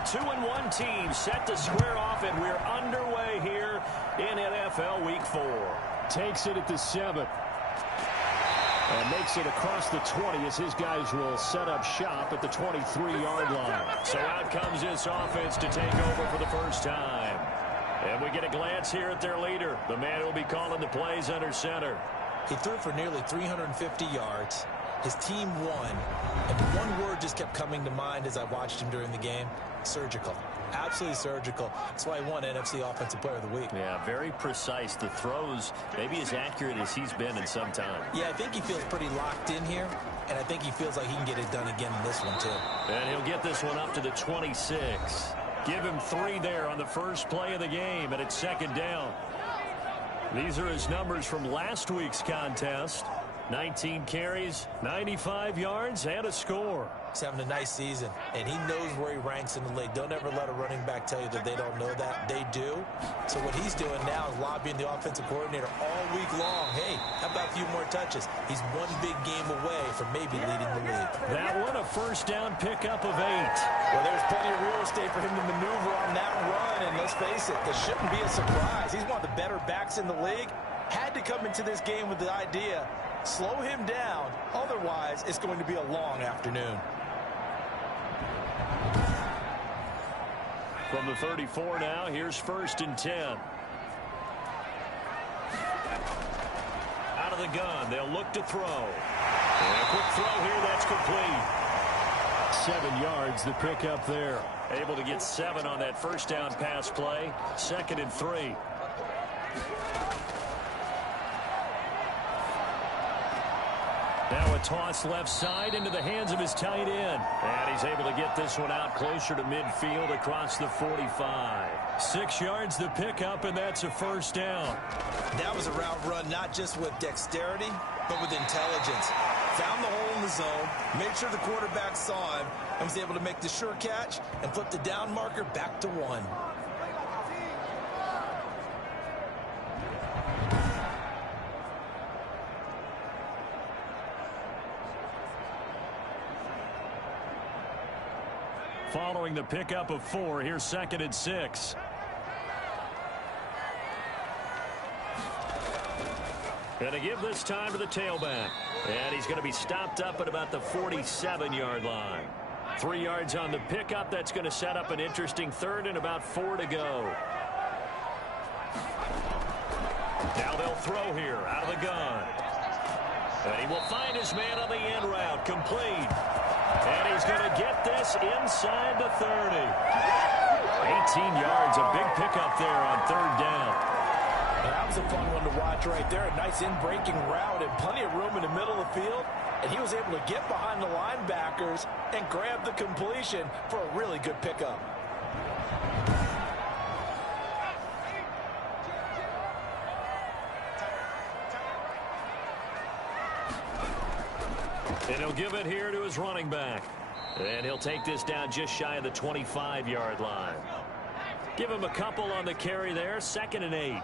a 2-1 team set to square off, and we're underway here in NFL Week 4. Takes it at the 7. And makes it across the 20 as his guys will set up shop at the 23-yard line. So out comes this offense to take over for the first time. And we get a glance here at their leader, the man who will be calling the plays under center. He threw for nearly 350 yards. His team won. And one word just kept coming to mind as I watched him during the game: surgical. Absolutely surgical. That's why he won NFC Offensive Player of the Week. Yeah, very precise. The throws maybe as accurate as he's been in some time. Yeah, I think he feels pretty locked in here, and I think he feels like he can get it done again in this one, too. And he'll get this one up to the 26. Give him 3 there on the first play of the game, and it's second down. These are his numbers from last week's contest. 19 carries, 95 yards, and a score. He's having a nice season, and he knows where he ranks in the league. Don't ever let a running back tell you that they don't know that. They do. So what he's doing now is lobbying the offensive coordinator all week long. Hey, how about a few more touches? He's one big game away from maybe leading the league. That one a first down pickup of 8. Well, there's plenty of real estate for him to maneuver on that run, and let's face it, this shouldn't be a surprise. He's one of the better backs in the league. Had to come into this game with the idea, slow him down, otherwise it's going to be a long afternoon. From the 34 now, here's 1st and 10. Out of the gun, they'll look to throw. And a quick throw here, that's complete. 7 yards, the pickup there. Able to get 7 on that first down pass play. 2nd and 3. Now a toss left side into the hands of his tight end. And he's able to get this one out closer to midfield across the 45. 6 yards the pickup, and that's a first down. That was a route run not just with dexterity, but with intelligence. Found the hole in the zone, made sure the quarterback saw him, and was able to make the sure catch and flip the down marker back to 1. Following the pickup of 4, here's 2nd and 6. Going to give this time to the tailback. And he's going to be stopped up at about the 47-yard line. 3 yards on the pickup. That's going to set up an interesting 3rd and about 4 to go. Now they'll throw here out of the gun. And he will find his man on the end route. Complete. And he's going to get this inside the 30. 18 yards, a big pickup there on 3rd down. That was a fun one to watch right there. A nice in-breaking route and plenty of room in the middle of the field. And he was able to get behind the linebackers and grab the completion for a really good pickup. And he'll give it here to his running back. And he'll take this down just shy of the 25-yard line. Give him a couple on the carry there. 2nd and 8.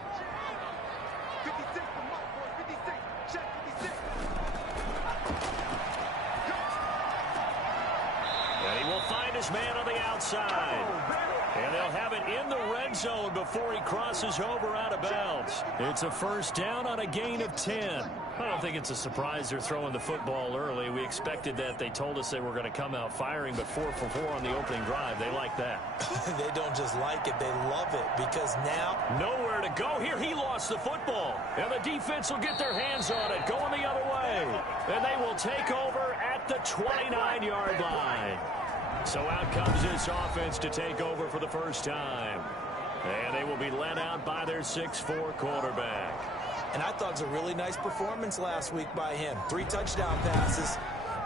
And he will find his man on the outside. And they'll have it in the red zone before he crosses over out of bounds. It's a first down on a gain of 10. I don't think it's a surprise they're throwing the football early. We expected that. They told us they were going to come out firing, but 4 for 4 on the opening drive. They like that. They don't just like it, they love it, because now nowhere to go here. He lost the football, and the defense will get their hands on it, going the other way. And they will take over at the 29-yard line. So out comes this offense to take over for the first time. And they will be led out by their 6'4" quarterback. And I thought it was a really nice performance last week by him. 3 touchdown passes.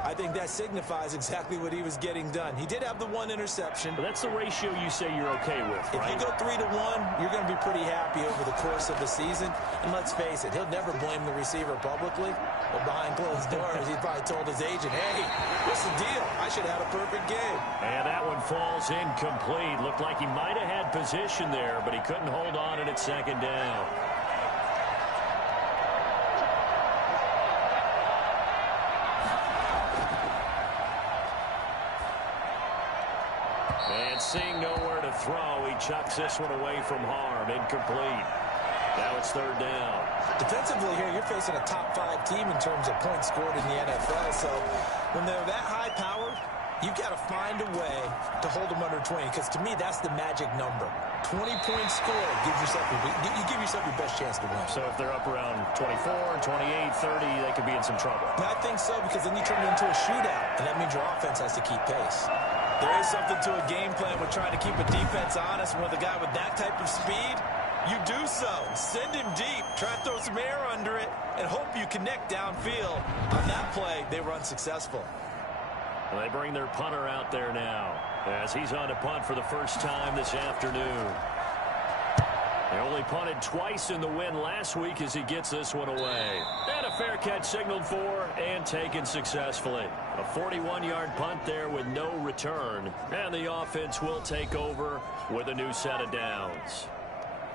I think that signifies exactly what he was getting done. He did have the 1 interception. But that's the ratio you say you're okay with, right? If you go 3 to 1, you're going to be pretty happy over the course of the season. And let's face it, he'll never blame the receiver publicly. But behind closed doors, he probably told his agent, hey, what's the deal? I should have had a perfect game. And that one falls incomplete. Looked like he might have had position there, but he couldn't hold on, and it's 2nd down. And seeing nowhere to throw, he chucks this one away from harm. Incomplete. Now it's third down. Defensively here, you're facing a top-5 team in terms of points scored in the NFL. So when they're that high-powered, you've got to find a way to hold them under 20, because to me, that's the magic number. 20 points scored gives yourself you give yourself your best chance to win. So if they're up around 24, 28, 30, they could be in some trouble. I think so, because then you turn it into a shootout, and that means your offense has to keep pace. There is something to a game plan with trying to keep a defense honest. With a guy with that type of speed, you do so. Send him deep. Try to throw some air under it and hope you connect downfield. On that play, they were unsuccessful. They bring their punter out there now as he's on to punt for the first time this afternoon. They only punted twice in the win last week as he gets this one away. And a fair catch signaled for and taken successfully. A 41-yard punt there with no return. And the offense will take over with a new set of downs.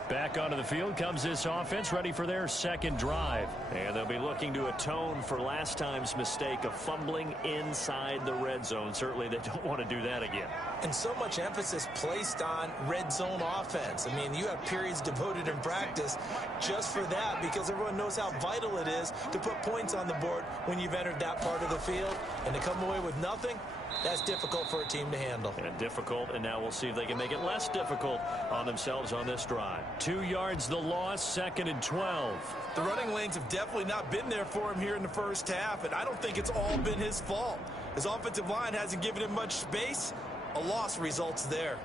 Back onto the field comes this offense, ready for their second drive. And they'll be looking to atone for last time's mistake of fumbling inside the red zone. Certainly they don't want to do that again. And so much emphasis placed on red zone offense. I mean, you have periods devoted in practice just for that, because everyone knows how vital it is to put points on the board when you've entered that part of the field. And to come away with nothing, that's difficult for a team to handle. And difficult, and now we'll see if they can make it less difficult on themselves on this drive. 2 yards the loss, 2nd and 12. The running lanes have definitely not been there for him here in the first half, and I don't think it's all been his fault. His offensive line hasn't given him much space. A loss results there.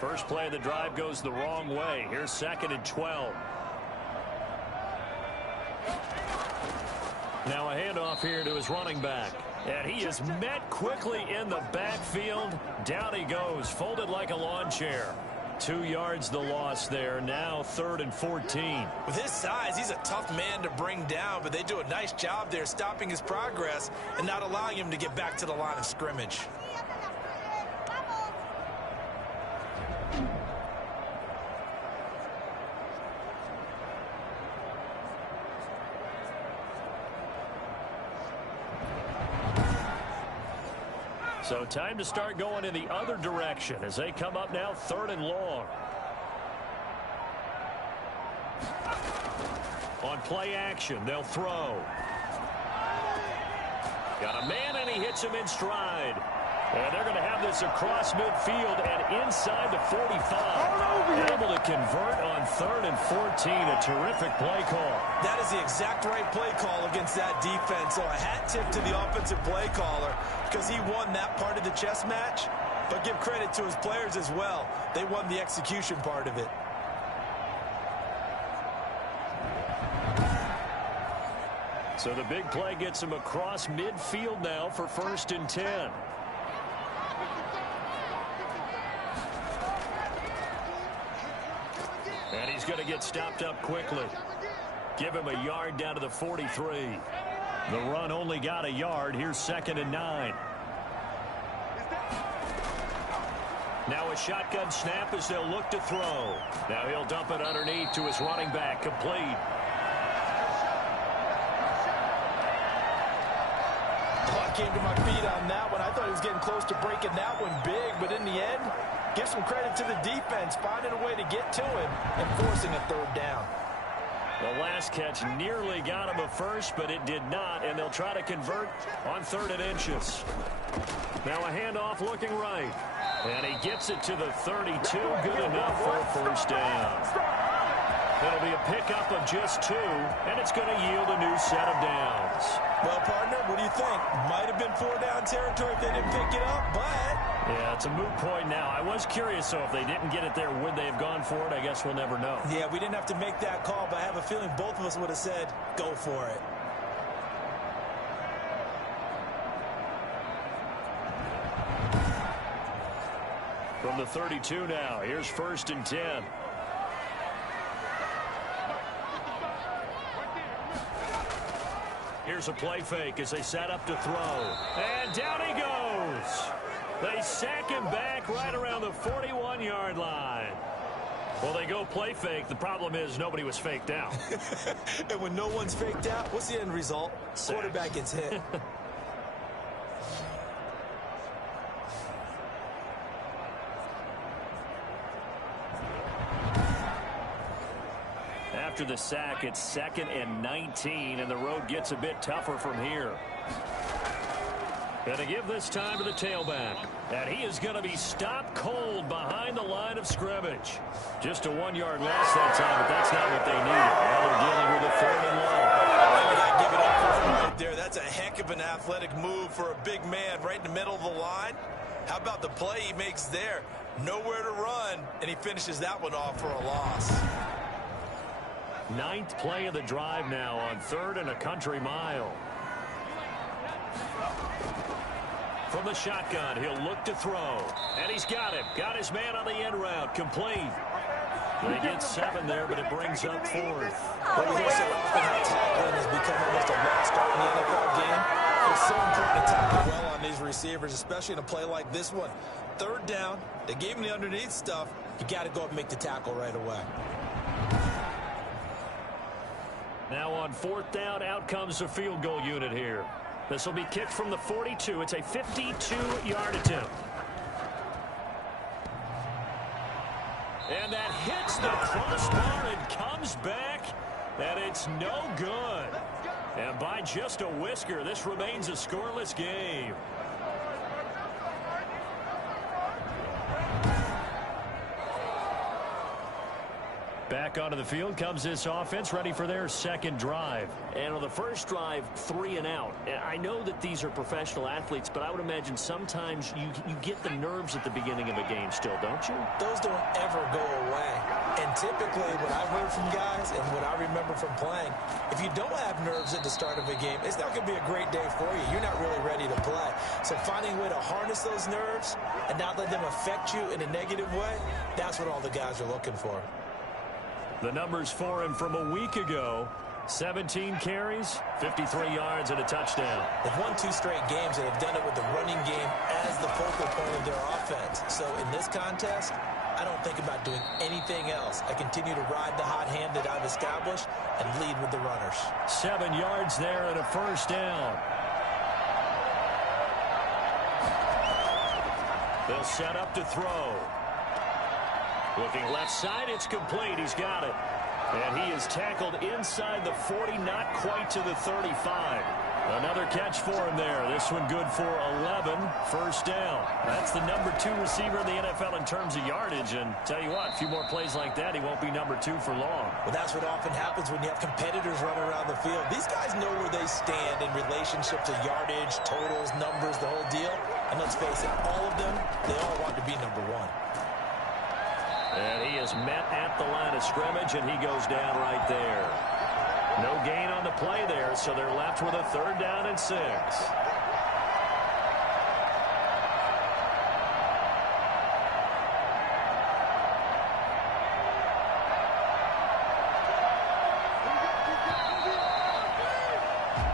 First play of the drive goes the wrong way. Here's 2nd and 12. Now a handoff here to his running back. And he is met quickly in the backfield. Down he goes, folded like a lawn chair. 2 yards the loss there. Now 3rd and 14. With his size, he's a tough man to bring down, but they do a nice job there stopping his progress and not allowing him to get back to the line of scrimmage. So time to start going in the other direction as they come up now 3rd and long. On play action, they'll throw. Got a man, and he hits him in stride. And they're going to have this across midfield and inside the 45. Able to convert on 3rd and 14. A terrific play call. That is the exact right play call against that defense. So a hat tip to the offensive play caller, because he won that part of the chess match. But give credit to his players as well. They won the execution part of it. So the big play gets him across midfield now for 1st and 10. And he's going to get stopped up quickly. Give him a yard down to the 43. The run only got a yard. Here's 2nd and 9. Now a shotgun snap as they'll look to throw. Now he'll dump it underneath to his running back. Complete. Came to my feet on that one. I thought he was getting close to breaking that one big, but in the end, give some credit to the defense, finding a way to get to him and forcing a 3rd down. The last catch nearly got him a first, but it did not, and they'll try to convert on 3rd and inches. Now a handoff looking right, and he gets it to the 32. Good enough for a 1st down. It'll be a pickup of just 2, and it's going to yield a new set of downs. Well, partner, what do you think? Might have been 4-down territory if they didn't pick it up, but... Yeah, it's a moot point now. I was curious, so if they didn't get it there, would they have gone for it? I guess we'll never know. Yeah, we didn't have to make that call, but I have a feeling both of us would have said, go for it. From the 32 now, here's 1st and 10. Here's a play fake as they set up to throw. And down he goes. They sack him back right around the 41-yard line. Well, they go play fake. The problem is nobody was faked out. And when no one's faked out, what's the end result? Quarterback gets hit. After the sack, it's 2nd and 19, and the road gets a bit tougher from here. Going to give this time to the tailback. And he is going to be stopped cold behind the line of scrimmage. Just a 1-yard loss that time, but that's not what they needed. Now they're dealing with a 3rd and long. You got to give it up for him right there. That's a heck of an athletic move for a big man right in the middle of the line. How about the play he makes there? Nowhere to run, and he finishes that one off for a loss. 9th play of the drive now on 3rd and a country mile. From the shotgun, he'll look to throw. And he's got him. Got his man on the end route. Complete. They get 7 there, but it brings up 4th. But we also often how tackling has become almost a lost art in the NFL game. It's so important to tackle well on these receivers, especially in a play like this one. 3rd down, they gave him the underneath stuff. You got to go up and make the tackle right away. Now on 4th down, out comes the field goal unit here. This will be kicked from the 42. It's a 52-yard attempt. And that hits the crossbar and comes back, and it's no good. And by just a whisker, this remains a scoreless game. Back onto the field comes this offense, ready for their 2nd drive. And on the first drive, 3 and out. I know that these are professional athletes, but I would imagine sometimes you get the nerves at the beginning of a game still, don't you? Those don't ever go away. And typically, what I've heard from guys and what I remember from playing, if you don't have nerves at the start of a game, it's not going to be a great day for you. You're not really ready to play. So finding a way to harness those nerves and not let them affect you in a negative way, that's what all the guys are looking for. The numbers for him from a week ago: 17 carries, 53 yards, and a touchdown. They've won 2 straight games, and they've done it with the running game as the focal point of their offense. So in this contest, I don't think about doing anything else. I continue to ride the hot hand that I've established and lead with the runners. 7 yards there and a 1st down. They'll set up to throw. Looking left side, it's complete. He's got it. And he is tackled inside the 40, not quite to the 35. Another catch for him there. This one good for 11. 1st down. That's the number 2 receiver in the NFL in terms of yardage. And tell you what, a few more plays like that, he won't be number 2 for long. Well, that's what often happens when you have competitors running around the field. These guys know where they stand in relationship to yardage, totals, numbers, the whole deal. And let's face it, all of them, they all want to be number 1. And he is met at the line of scrimmage, and he goes down right there. No gain on the play there, so they're left with a 3rd down and 6.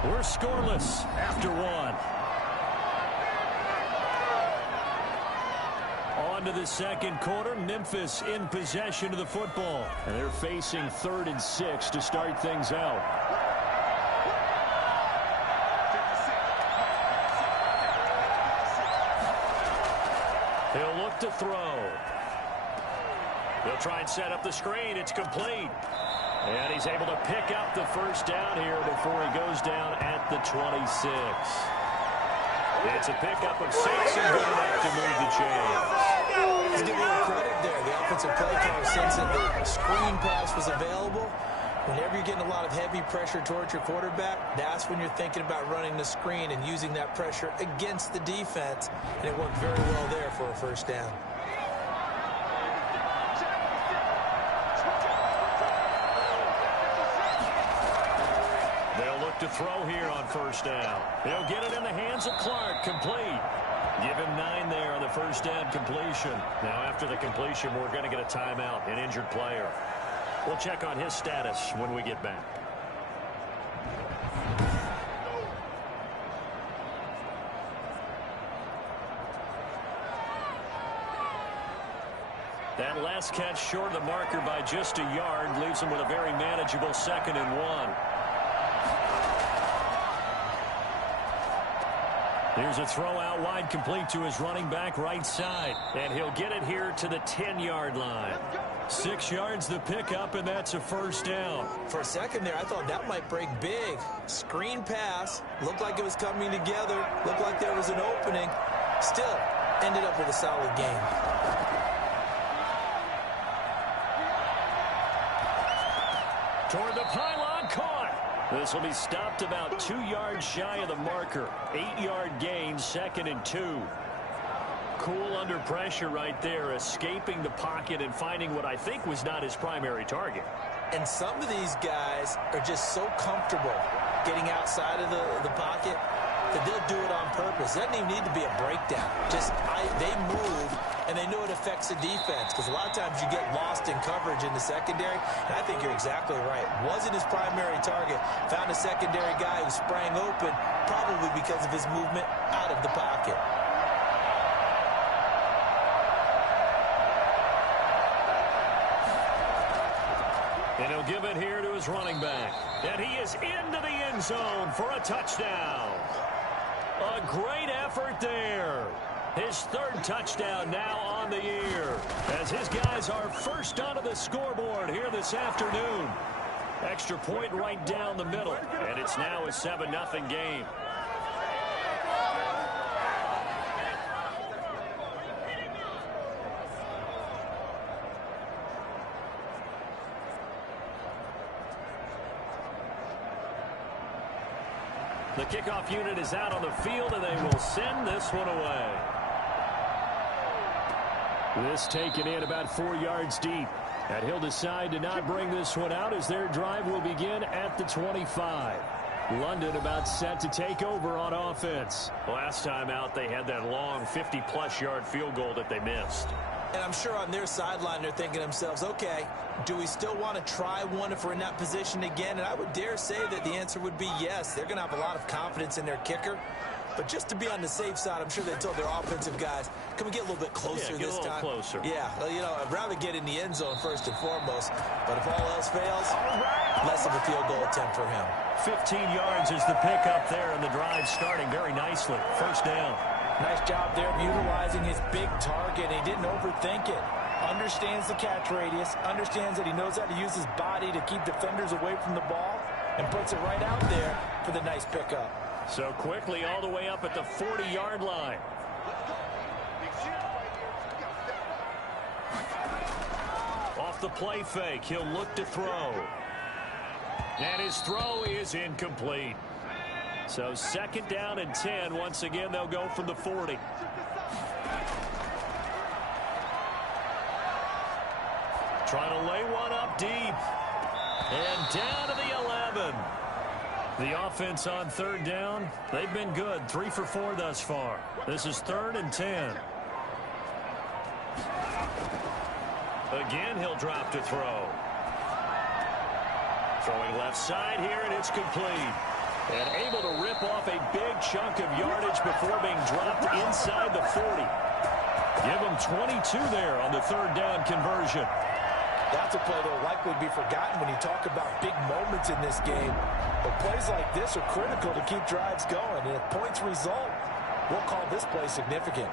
We're scoreless after 1. On to the 2nd quarter. Memphis in possession of the football. And they're facing 3rd and 6 to start things out. He'll look to throw. He'll try and set up the screen. It's complete. And he's able to pick up the 1st down here before he goes down at the 26. It's a pickup of 6 and good enough to move the chains. Let's give you a credit there. The offensive play caller sense that the screen pass was available. Whenever you're getting a lot of heavy pressure towards your quarterback, that's when you're thinking about running the screen and using that pressure against the defense. And it worked very well there for a 1st down. They'll look to throw here on 1st down. They'll get it in the hands of Clark. Complete. Give him 9 there on the 1st down completion. Now, after the completion, we're going to get a timeout, an injured player. We'll check on his status when we get back. That last catch short of the marker by just a yard leaves him with a very manageable 2nd and 1. Here's a throw out wide, complete to his running back right side. And he'll get it here to the 10-yard line. 6 yards the pickup, and that's a first down. For a second there, I thought that might break big. Screen pass. Looked like it was coming together. Looked like there was an opening. Still ended up with a solid game. Toward the pylon, caught. This will be stopped about 2 yards shy of the marker. 8-yard gain, 2nd and 2. Cool under pressure right there, escaping the pocket and finding what I think was not his primary target. And some of these guys are just so comfortable getting outside of the pocket that they'll do it on purpose. It doesn't even need to be a breakdown. They move, and they know it affects the defense, because a lot of times you get lost in coverage in the secondary, and I think you're exactly right. Wasn't his primary target. Found a secondary guy who sprang open, probably because of his movement out of the pocket. And he'll give it here to his running back. And he is into the end zone for a touchdown. A great effort there. His 3rd touchdown now on the year, as his guys are first onto the scoreboard here this afternoon. Extra point right down the middle, and it's now a 7-0 game. The kickoff unit is out on the field, and they will send this one away. This taken in about 4 yards deep. And he'll decide to not bring this one out as their drive will begin at the 25. London about set to take over on offense. Last time out, they had that long 50-plus yard field goal that they missed. And I'm sure on their sideline they're thinking to themselves, okay, do we still want to try one if we're in that position again? And I would dare say that the answer would be yes. They're going to have a lot of confidence in their kicker. But just to be on the safe side, I'm sure they told their offensive guys, can we get a little bit closer this time? Closer. Yeah, well, you know, I'd rather get in the end zone first and foremost. But if all else fails, less of a field goal attempt for him. 15 yards is the pickup there, and the drive starting very nicely. First down. Nice job there of utilizing his big target. He didn't overthink it. Understands the catch radius. Understands that he knows how to use his body to keep defenders away from the ball. And puts it right out there for the nice pickup. So quickly all the way up at the 40-yard line. Off the play fake, he'll look to throw. And his throw is incomplete. So 2nd down and 10. Once again, they'll go from the 40. Trying to lay one up deep. And down to the 11. The offense on 3rd down, they've been good. 3 for 4 thus far. This is 3rd and 10. Again, he'll drop to throw. Throwing left side here, and it's complete. And able to rip off a big chunk of yardage before being dropped inside the 40. Give him 22 there on the 3rd down conversion. That's a play that will likely be forgotten when you talk about big moments in this game. But plays like this are critical to keep drives going. And if points result, we'll call this play significant.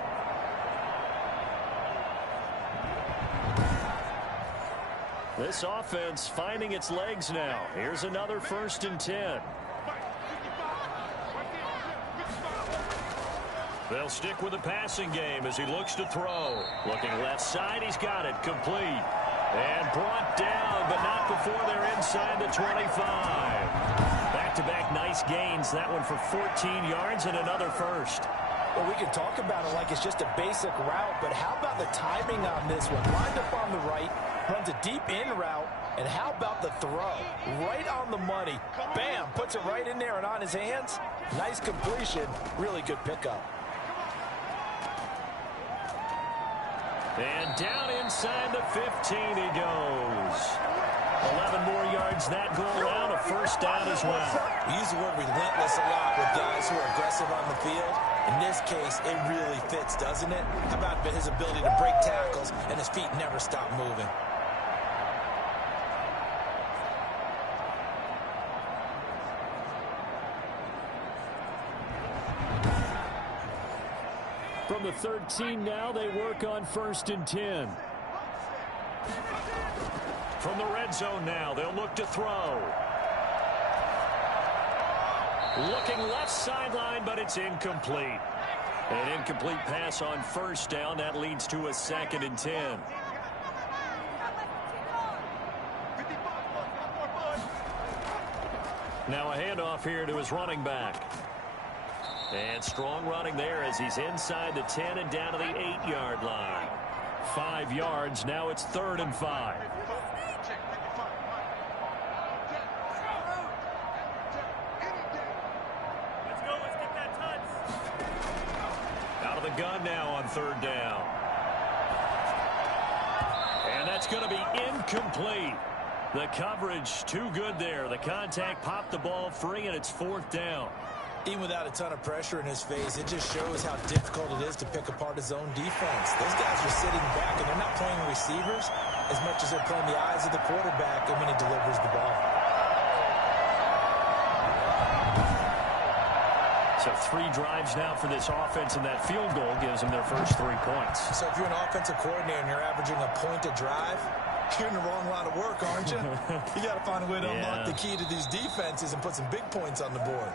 This offense finding its legs now. Here's another 1st and 10. They'll stick with the passing game as he looks to throw. Looking left side, he's got it. Complete. And brought down, but not before they're inside the 25. Back-to-back nice gains. That one for 14 yards and another first. Well, we can talk about it like it's just a basic route, but how about the timing on this one? Lined up on the right, runs a deep in route, and how about the throw? Right on the money. Bam, puts it right in there and on his hands. Nice completion. Really good pickup. And down inside the 15 he goes. 11 more yards that go around, a first down as well. We use the word relentless a lot with guys who are aggressive on the field. In this case, it really fits, doesn't it? How about his ability to break tackles and his feet never stop moving? From the 13 now, they work on 1st and 10. From the red zone now, they'll look to throw. Looking left sideline, but it's incomplete. An incomplete pass on 1st down. That leads to a 2nd and 10. Now a handoff here to his running back. And strong running there as he's inside the 10 and down to the 8-yard line. 5 yards. Now it's 3rd and 5. Out of the gun now on 3rd down. And that's going to be incomplete. The coverage too good there. The contact popped the ball free, and it's 4th down. Even without a ton of pressure in his face, it just shows how difficult it is to pick apart his own defense. Those guys are sitting back, and they're not playing receivers as much as they're playing the eyes of the quarterback and when he delivers the ball. So 3 drives now for this offense, and that field goal gives them their first 3 points. So if you're an offensive coordinator and you're averaging a point a drive, you're in the wrong line of work, aren't you? You got to find a way to unlock the key to these defenses and put some big points on the board.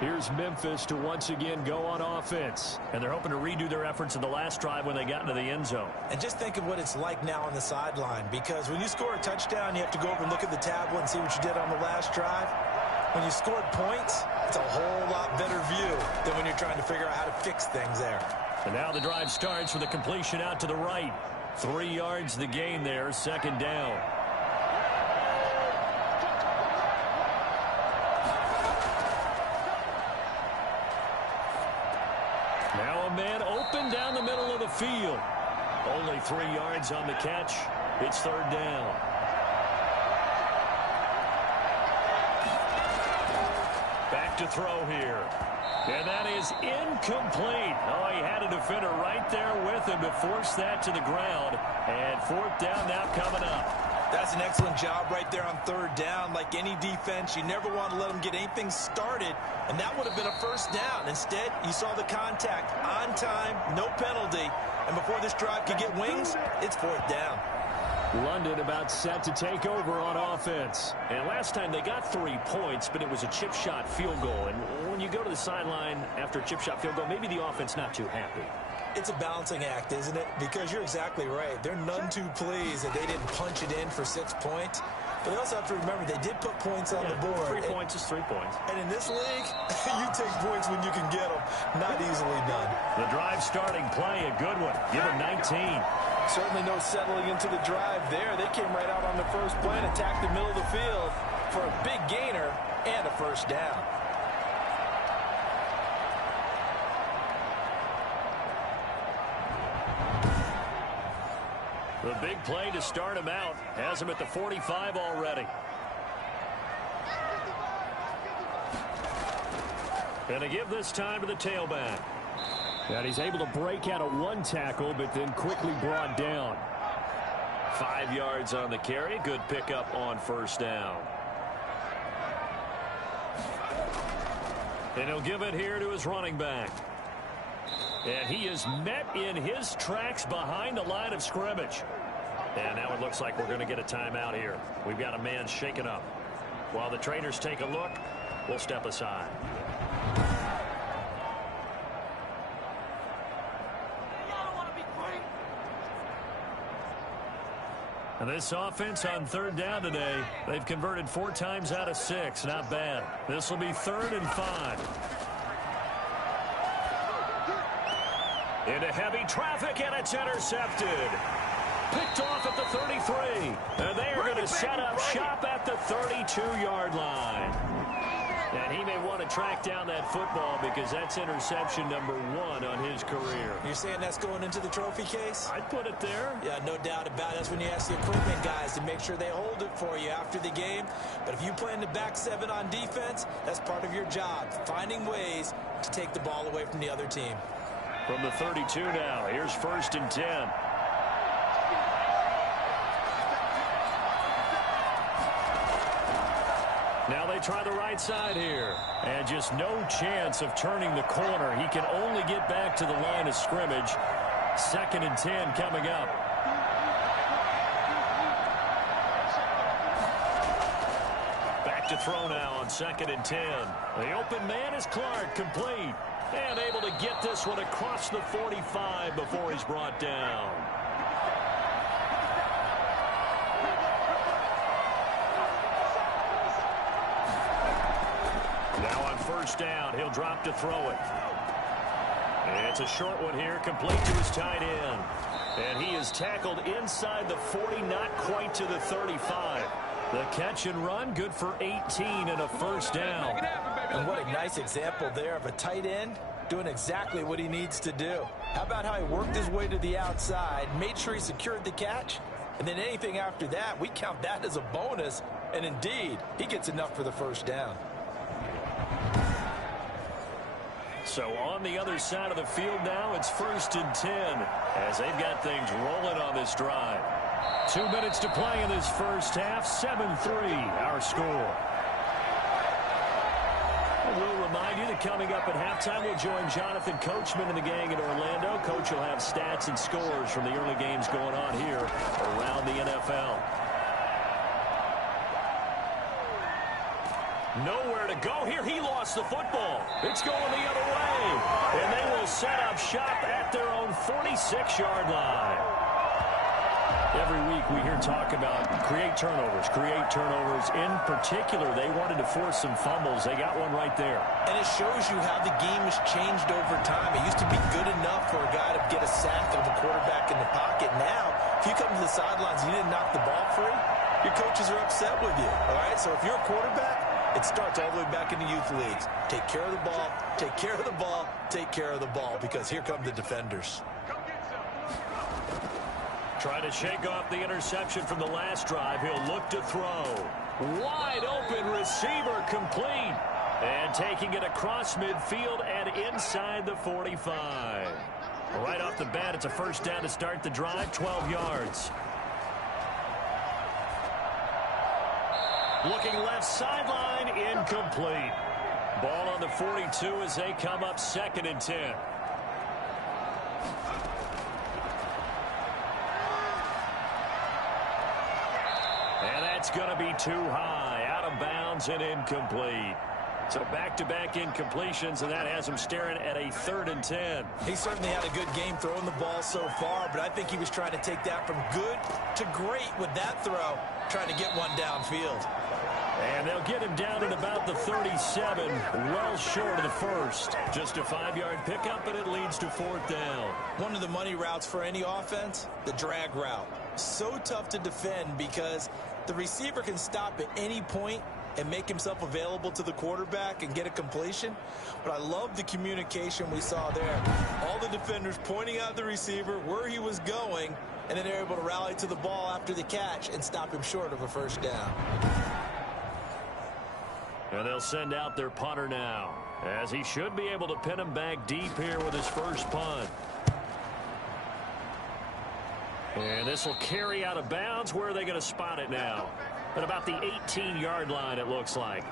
Here's Memphis to once again go on offense. And they're hoping to redo their efforts in the last drive when they got into the end zone. And just think of what it's like now on the sideline, because when you score a touchdown, you have to go over and look at the tablet and see what you did on the last drive. When you scored points, it's a whole lot better view than when you're trying to figure out how to fix things there. And now the drive starts with a completion out to the right. 3 yards the gain there, 2nd down. Now a man open down the middle of the field. Only 3 yards on the catch. It's 3rd down. Back to throw here. And that is incomplete. Oh, he had a defender right there with him to force that to the ground. And 4th down now coming up. That's an excellent job right there on 3rd down. Like any defense, you never want to let them get anything started, and that would have been a 1st down. Instead, you saw the contact on time, no penalty, and before this drive could get wings, it's 4th down. London about set to take over on offense. And last time they got 3 points, but it was a chip shot field goal. And when you go to the sideline after a chip shot field goal, maybe the offense not too happy. It's a balancing act, isn't it? Because you're exactly right. They're none too pleased that they didn't punch it in for 6 points. But they also have to remember they did put points on the board. 3 points is 3 points. And in this league, you take points when you can get them. Not easily done. The drive starting play, a good one. Give them 19. Certainly no settling into the drive there. They came right out on the first play and attacked the middle of the field for a big gainer and a 1st down. The big play to start him out has him at the 45 already. And to give this time to the tailback. And he's able to break out of 1 tackle, but then quickly brought down. 5 yards on the carry. Good pickup on 1st down. And he'll give it here to his running back. And he is met in his tracks behind the line of scrimmage. And now it looks like we're going to get a timeout here. We've got a man shaken up. While the trainers take a look, we'll step aside. And this offense on 3rd down today, they've converted 4 times out of 6. Not bad. This will be 3rd and 5. Into heavy traffic, and it's intercepted. Picked off at the 33. And they are going to set up shop at the 32-yard line. And he may want to track down that football because that's interception number 1 on his career. You're saying that's going into the trophy case? I'd put it there. Yeah, no doubt about it. That's when you ask the equipment guys to make sure they hold it for you after the game. But if you play in the back 7 on defense, that's part of your job, finding ways to take the ball away from the other team. From the 32 now, here's 1st and 10. Now they try the right side here. And just no chance of turning the corner. He can only get back to the line of scrimmage. 2nd and 10 coming up. Back to throw now on 2nd and 10. The open man is Clark, complete. And able to get this one across the 45 before he's brought down. Now on 1st down, he'll drop to throw it. It's a short one here, complete to his tight end. And he is tackled inside the 40, not quite to the 35. The catch and run, good for 18 and a 1st down. And what a nice example there of a tight end doing exactly what he needs to do. How about how he worked his way to the outside, made sure he secured the catch, and then anything after that, we count that as a bonus. And indeed, he gets enough for the 1st down. So on the other side of the field now, it's 1st and 10 as they've got things rolling on this drive. 2 minutes to play in this first half. 7-3 our score. We'll remind you that coming up at halftime, we'll join Jonathan Coachman and the gang in Orlando. Coach will have stats and scores from the early games going on here around the NFL. Nowhere to go here. He lost the football. It's going the other way. And they will set up shop at their own 46-yard line. Every week we hear talk about create turnovers. In particular, they wanted to force some fumbles. They got one right there. And it shows you how the game has changed over time. It used to be good enough for a guy to get a sack of a quarterback in the pocket. Now, if you come to the sidelines and you didn't knock the ball free, your coaches are upset with you. All right? So if you're a quarterback, it starts all the way back in the youth leagues. Take care of the ball, take care of the ball, take care of the ball, because here come the defenders. Trying to shake off the interception from the last drive. He'll look to throw. Wide open receiver, complete. And taking it across midfield and inside the 45. Right off the bat, it's a 1st down to start the drive, 12 yards. Looking left sideline, incomplete. Ball on the 42 as they come up 2nd and 10. And that's going to be too high, out of bounds and incomplete. So back-to-back incompletions, and that has him staring at a 3rd and 10. He certainly had a good game throwing the ball so far, but I think he was trying to take that from good to great with that throw, trying to get one downfield. And they'll get him down at about the 37, well short of the 1st. Just a 5-yard pickup, and it leads to 4th down. One of the money routes for any offense, the drag route. So tough to defend because the receiver can stop at any point and make himself available to the quarterback and get a completion. But I love the communication we saw there. All the defenders pointing out the receiver, where he was going, and then they're able to rally to the ball after the catch and stop him short of a 1st down. And they'll send out their punter now, as he should be able to pin him back deep here with his first punt. And this will carry out of bounds. Where are they going to spot it now? At about the 18-yard line, it looks like.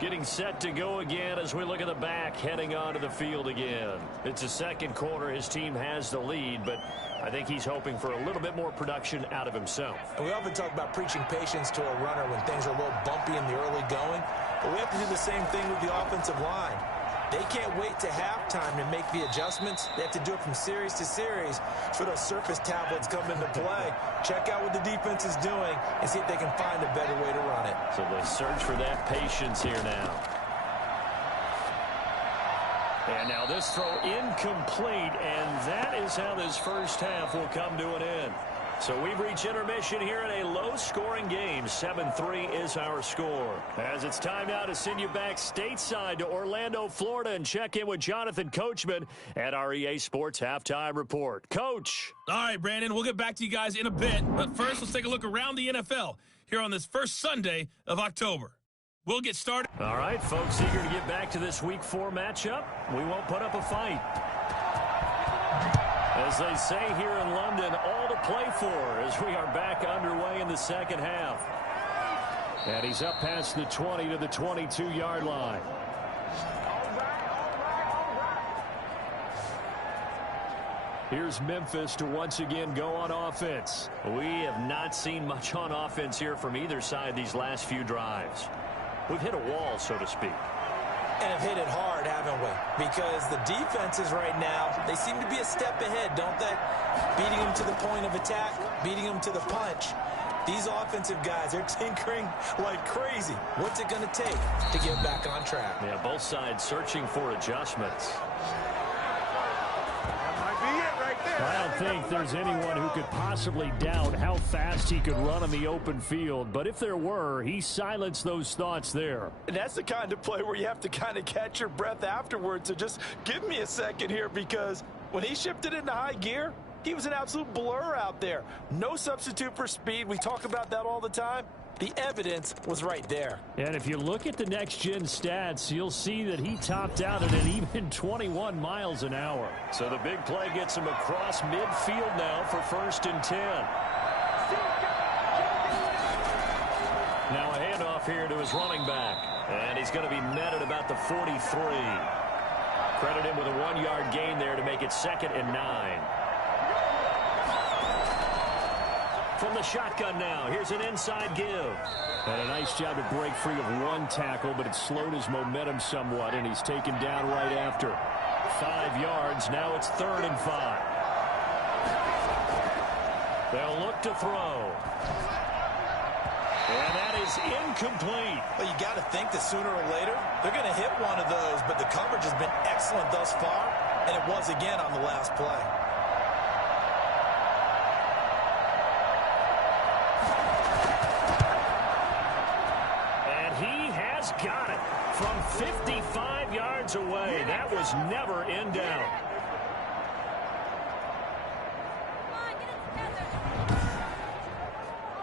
Getting set to go again as we look at the back, heading onto the field again. It's a 2nd quarter. His team has the lead, but I think he's hoping for a little bit more production out of himself. And we often talk about preaching patience to a runner when things are a little bumpy in the early going, but we have to do the same thing with the offensive line. They can't wait to halftime to make the adjustments. They have to do it from series to series for those surface tablets come into play. Check out what the defense is doing and see if they can find a better way to run it. So they search for that patience here now. And now this throw incomplete, and that is how this first half will come to an end. So we've reached intermission here in a low-scoring game. 7-3 is our score. As it's time now to send you back stateside to Orlando, Florida, and check in with Jonathan Coachman at our EA Sports Halftime Report. Coach. All right, Brandon, we'll get back to you guys in a bit. But first, let's take a look around the NFL here on this first Sunday of October. We'll get started. All right, folks, eager to get back to this Week 4 matchup. We won't put up a fight. As they say here in London, all to play for as we are back underway in the second half. And he's up past the 20 to the 22-yard line. Here's Memphis to once again go on offense. We have not seen much on offense here from either side these last few drives. We've hit a wall, so to speak. And have hit it hard, haven't we? Because the defenses right now, they seem to be a step ahead, don't they? Beating them to the point of attack, beating them to the punch. These offensive guys, they're tinkering like crazy. What's it going to take to get back on track? Yeah, both sides searching for adjustments. I don't think there's anyone who could possibly doubt how fast he could run on the open field. But if there were, he silenced those thoughts there. And that's the kind of play where you have to kind of catch your breath afterwards. So just give me a second here, because when he shifted into high gear, he was an absolute blur out there. No substitute for speed. We talk about that all the time. The evidence was right there. And if you look at the next-gen stats, you'll see that he topped out at an even 21 miles an hour. So the big play gets him across midfield now for 1st and 10. Now a handoff here to his running back. And he's going to be met at about the 43. Credit him with a 1-yard gain there to make it 2nd and 9. From the shotgun now, here's an inside give. And a nice job to break free of one tackle, but it slowed his momentum somewhat, and he's taken down right after. 5 yards, now it's 3rd and 5. They'll look to throw. And that is incomplete. Well, you got to think that sooner or later, they're going to hit one of those, but the coverage has been excellent thus far, and it was again on the last play. Got it from 55 yards away. That was never in doubt.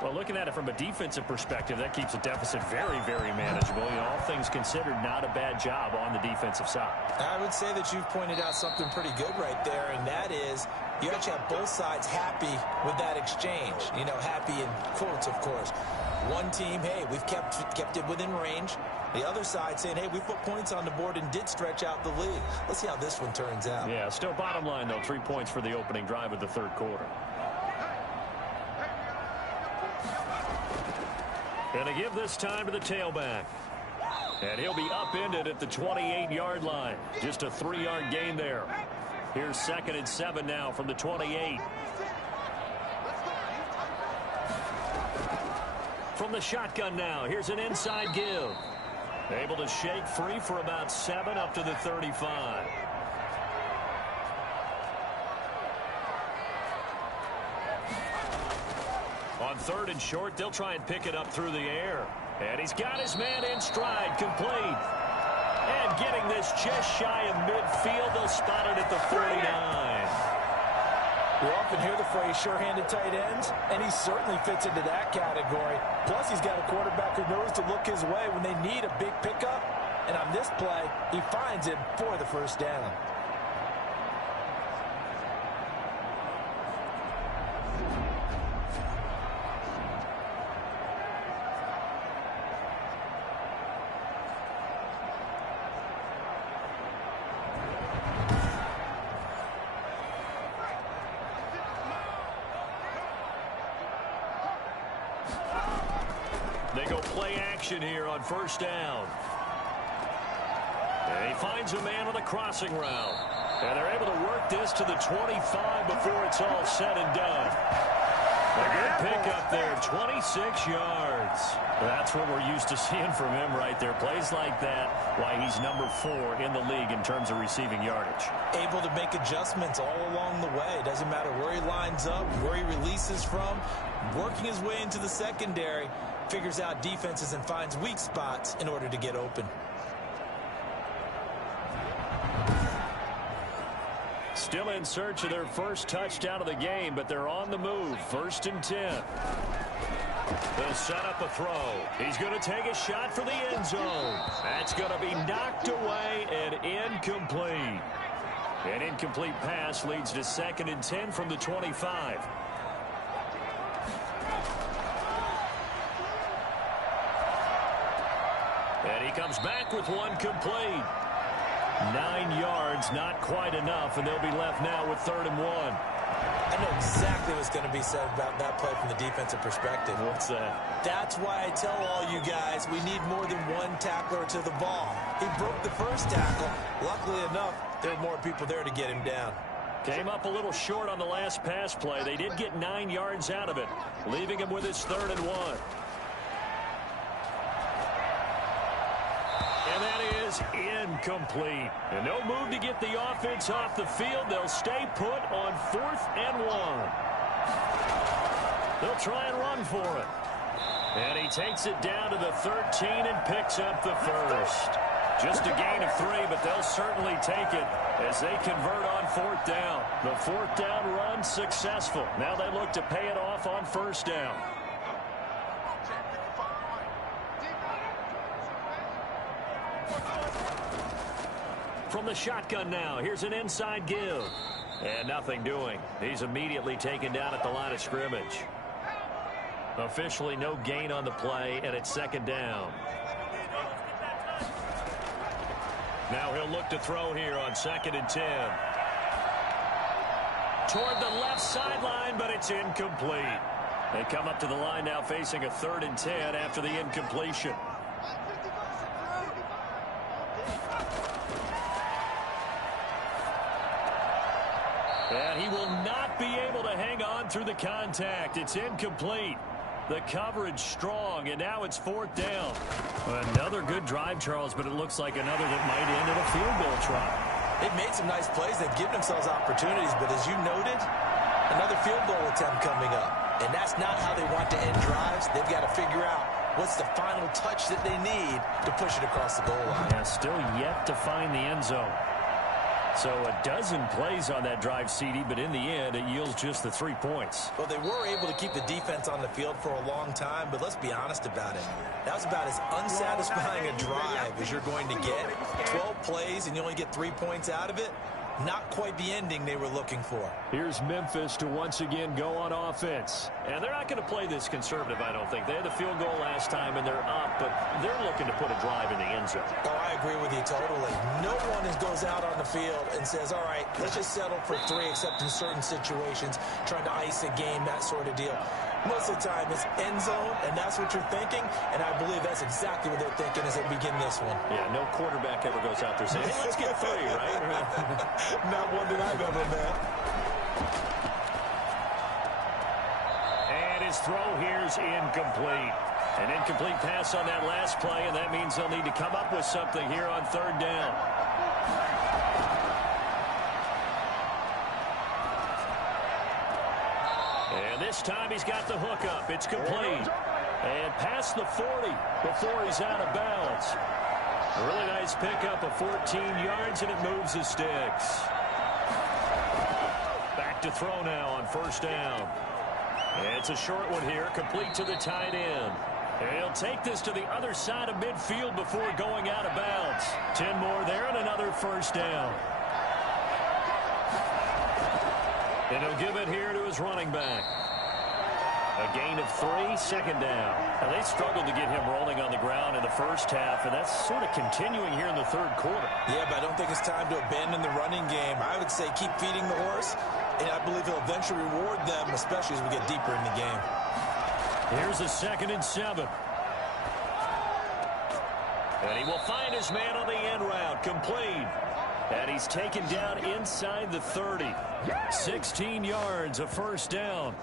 Well, looking at it from a defensive perspective, that keeps the deficit very, very manageable. You know, all things considered, not a bad job on the defensive side. I would say that you've pointed out something pretty good right there, and that is you actually have both sides happy with that exchange. You know, happy in quotes, of course. One team, hey, we've kept it within range. The other side saying, hey, we put points on the board and did stretch out the lead. Let's see how this one turns out. Yeah, still bottom line, though, 3 points for the opening drive of the 3rd quarter. And a give this time to the tailback. And he'll be upended at the 28-yard line. Just a 3-yard gain there. Here's 2nd and 7 now from the 28. From the shotgun now, here's an inside give. Able to shake free for about 7 up to the 35. On 3rd and short, they'll try and pick it up through the air. And he's got his man in stride, complete. And getting this just shy of midfield, they'll spot it at the 49. We often hear the phrase sure-handed tight ends, and he certainly fits into that category. Plus, he's got a quarterback who knows to look his way when they need a big pickup. And on this play, he finds him for the 1st down. They go play action here on 1st down. And he finds a man on the crossing route. And they're able to work this to the 25 before it's all said and done. A good pickup there, 26 yards. yards. That's what we're used to seeing from him right there. Plays like that, why he's number 4 in the league in terms of receiving yardage. Able to make adjustments all along the way. Doesn't matter where he lines up, where he releases from. Working his way into the secondary, figures out defenses and finds weak spots in order to get open. Still in search of their first touchdown of the game, but they're on the move. 1st and 10. They'll set up a throw. He's going to take a shot for the end zone. That's going to be knocked away and incomplete. An incomplete pass leads to 2nd and 10 from the 25. And he comes back with one complete. 9 yards, not quite enough, and they'll be left now with 3rd and 1. I know exactly what's going to be said about that play from the defensive perspective. What's that? That's why I tell all you guys we need more than one tackler to the ball. He broke the first tackle. Luckily enough, there were more people there to get him down. Came up a little short on the last pass play. They did get 9 yards out of it, leaving him with his 3rd and 1. And that is incomplete. And no move to get the offense off the field. They'll stay put on 4th and 1. They'll try and run for it. And he takes it down to the 13 and picks up the first. Just a gain of 3, but they'll certainly take it as they convert on 4th down. The 4th down run successful. Now they look to pay it off on 1st down. From the shotgun now, here's an inside give. And nothing doing. He's immediately taken down at the line of scrimmage. Officially no gain on the play, and it's 2nd down. Now he'll look to throw here on 2nd and 10. Toward the left sideline, but it's incomplete. They come up to the line now facing a 3rd and 10 after the incompletion. And he will not be able to hang on through the contact. It's incomplete. The coverage strong, and now it's 4th down. Another good drive, Charles, but it looks like another that might end in a field goal try. They've made some nice plays. They've given themselves opportunities, but as you noted, another field goal attempt coming up. And that's not how they want to end drives. They've got to figure out what's the final touch that they need to push it across the goal line. Yeah, still yet to find the end zone. So a dozen plays on that drive, CD, but in the end, it yields just the 3 points. Well, they were able to keep the defense on the field for a long time, but let's be honest about it. That was about as unsatisfying a drive as you're going to get. 12 plays, and you only get 3 points out of it. Not quite the ending they were looking for. Here's Memphis to once again go on offense. And they're not going to play this conservative, I don't think. They had the field goal last time, and they're up, but they're looking to put a drive in the end zone. Oh, I agree with you totally. No one goes out on the field and says, all right, let's just settle for 3, except in certain situations, trying to ice a game, that sort of deal. Most of the time, it's end zone, and that's what you're thinking, and I believe that's exactly what they're thinking as they begin this one. Yeah, no quarterback ever goes out there saying, hey, let's get 3, right? Not one that I've ever met. And his throw here's incomplete. An incomplete pass on that last play, and that means they'll need to come up with something here on 3rd down. And this time he's got the hook up. It's complete. And past the 40 before he's out of bounds. A really nice pickup of 14 yards, and it moves the sticks. Back to throw now on 1st down. It's a short one here, complete to the tight end. And he'll take this to the other side of midfield before going out of bounds. 10 more there and another 1st down. And he'll give it here to his running back. A gain of 3, 2nd down. Now, they struggled to get him rolling on the ground in the first half, and that's sort of continuing here in the 3rd quarter. Yeah, but I don't think it's time to abandon the running game. I would say keep feeding the horse, and I believe he'll eventually reward them, especially as we get deeper in the game. Here's a 2nd and 7. And he will find his man on the end route, complete. And he's taken down inside the 30. 16 yards, a 1st down.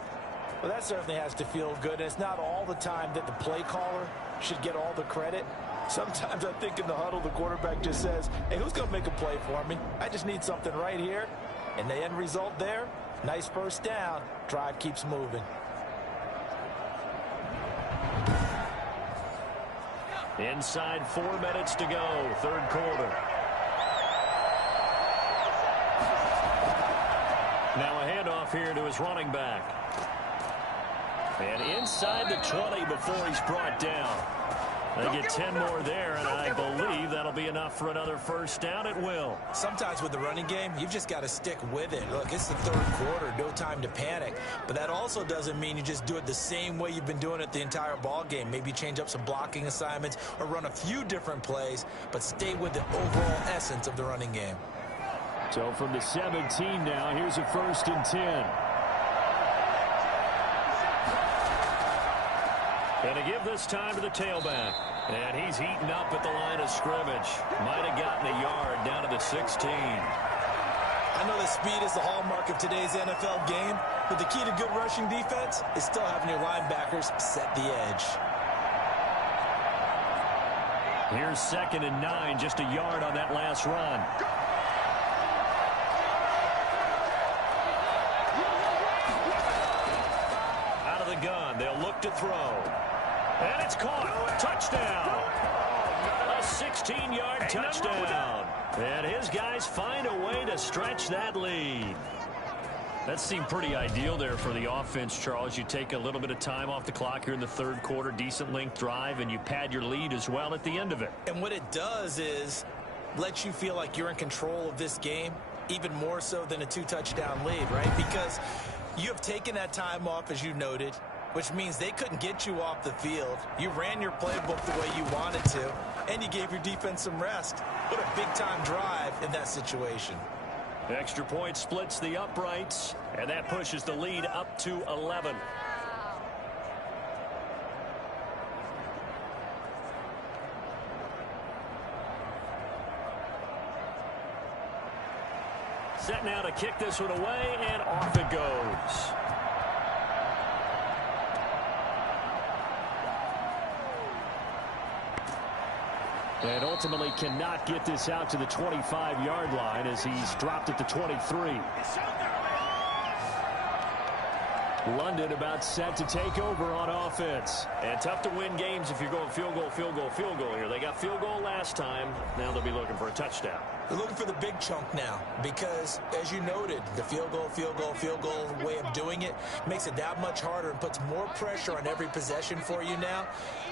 Well, that certainly has to feel good. And it's not all the time that the play caller should get all the credit. Sometimes I think in the huddle, the quarterback just says, hey, who's going to make a play for me? I just need something right here. And the end result there, nice first down. Drive keeps moving. Inside 4 minutes to go, third quarter. Now a handoff here to his running back. And inside the 20 before he's brought down. They get 10 more there, and I believe that'll be enough for another first down. It will. Sometimes with the running game, you've just got to stick with it. Look, it's the third quarter, no time to panic. But that also doesn't mean you just do it the same way you've been doing it the entire ball game. Maybe change up some blocking assignments or run a few different plays, but stay with the overall essence of the running game. So from the 17 now, here's a 1st and 10. Going to give this time to the tailback. And he's heating up at the line of scrimmage. Might have gotten a yard down to the 16. I know that speed is the hallmark of today's NFL game, but the key to good rushing defense is still having your linebackers set the edge. Here's 2nd and 9, just a yard on that last run. Out of the gun, they'll look to throw. And it's caught. Touchdown. A 16-yard touchdown. And his guys find a way to stretch that lead. That seemed pretty ideal there for the offense, Charles. You take a little bit of time off the clock here in the third quarter, decent length drive, and you pad your lead as well at the end of it. And what it does is let you feel like you're in control of this game, even more so than a 2-touchdown lead, right? Because you have taken that time off, as you noted, which means they couldn't get you off the field. You ran your playbook the way you wanted to, and you gave your defense some rest. What a big-time drive in that situation. Extra point splits the uprights, and that pushes the lead up to 11. Set now to kick this one away, and off it goes. And ultimately cannot get this out to the 25-yard line as he's dropped at the 23. London about set to take over on offense. And tough to win games if you're going field goal, field goal, field goal here. They got field goal last time. Now they'll be looking for a touchdown. They're looking for the big chunk now because, as you noted, the field goal way of doing it makes it that much harder and puts more pressure on every possession for you now.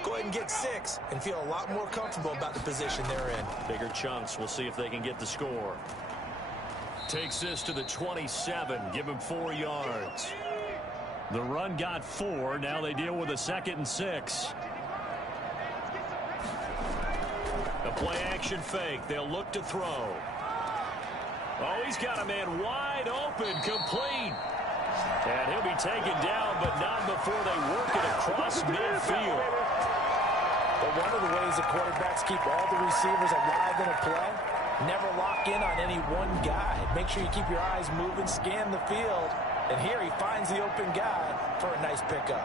Go ahead and get 6 and feel a lot more comfortable about the position they're in. Bigger chunks. We'll see if they can get the score. Takes this to the 27. Give him 4 yards. The run got 4. Now they deal with a 2nd and 6. A play-action fake. They'll look to throw. Oh, he's got a man wide open, complete. And he'll be taken down, but not before they work it across midfield. But one of the ways the quarterbacks keep all the receivers alive in a play, never lock in on any one guy. Make sure you keep your eyes moving, scan the field. And here he finds the open guy for a nice pickup.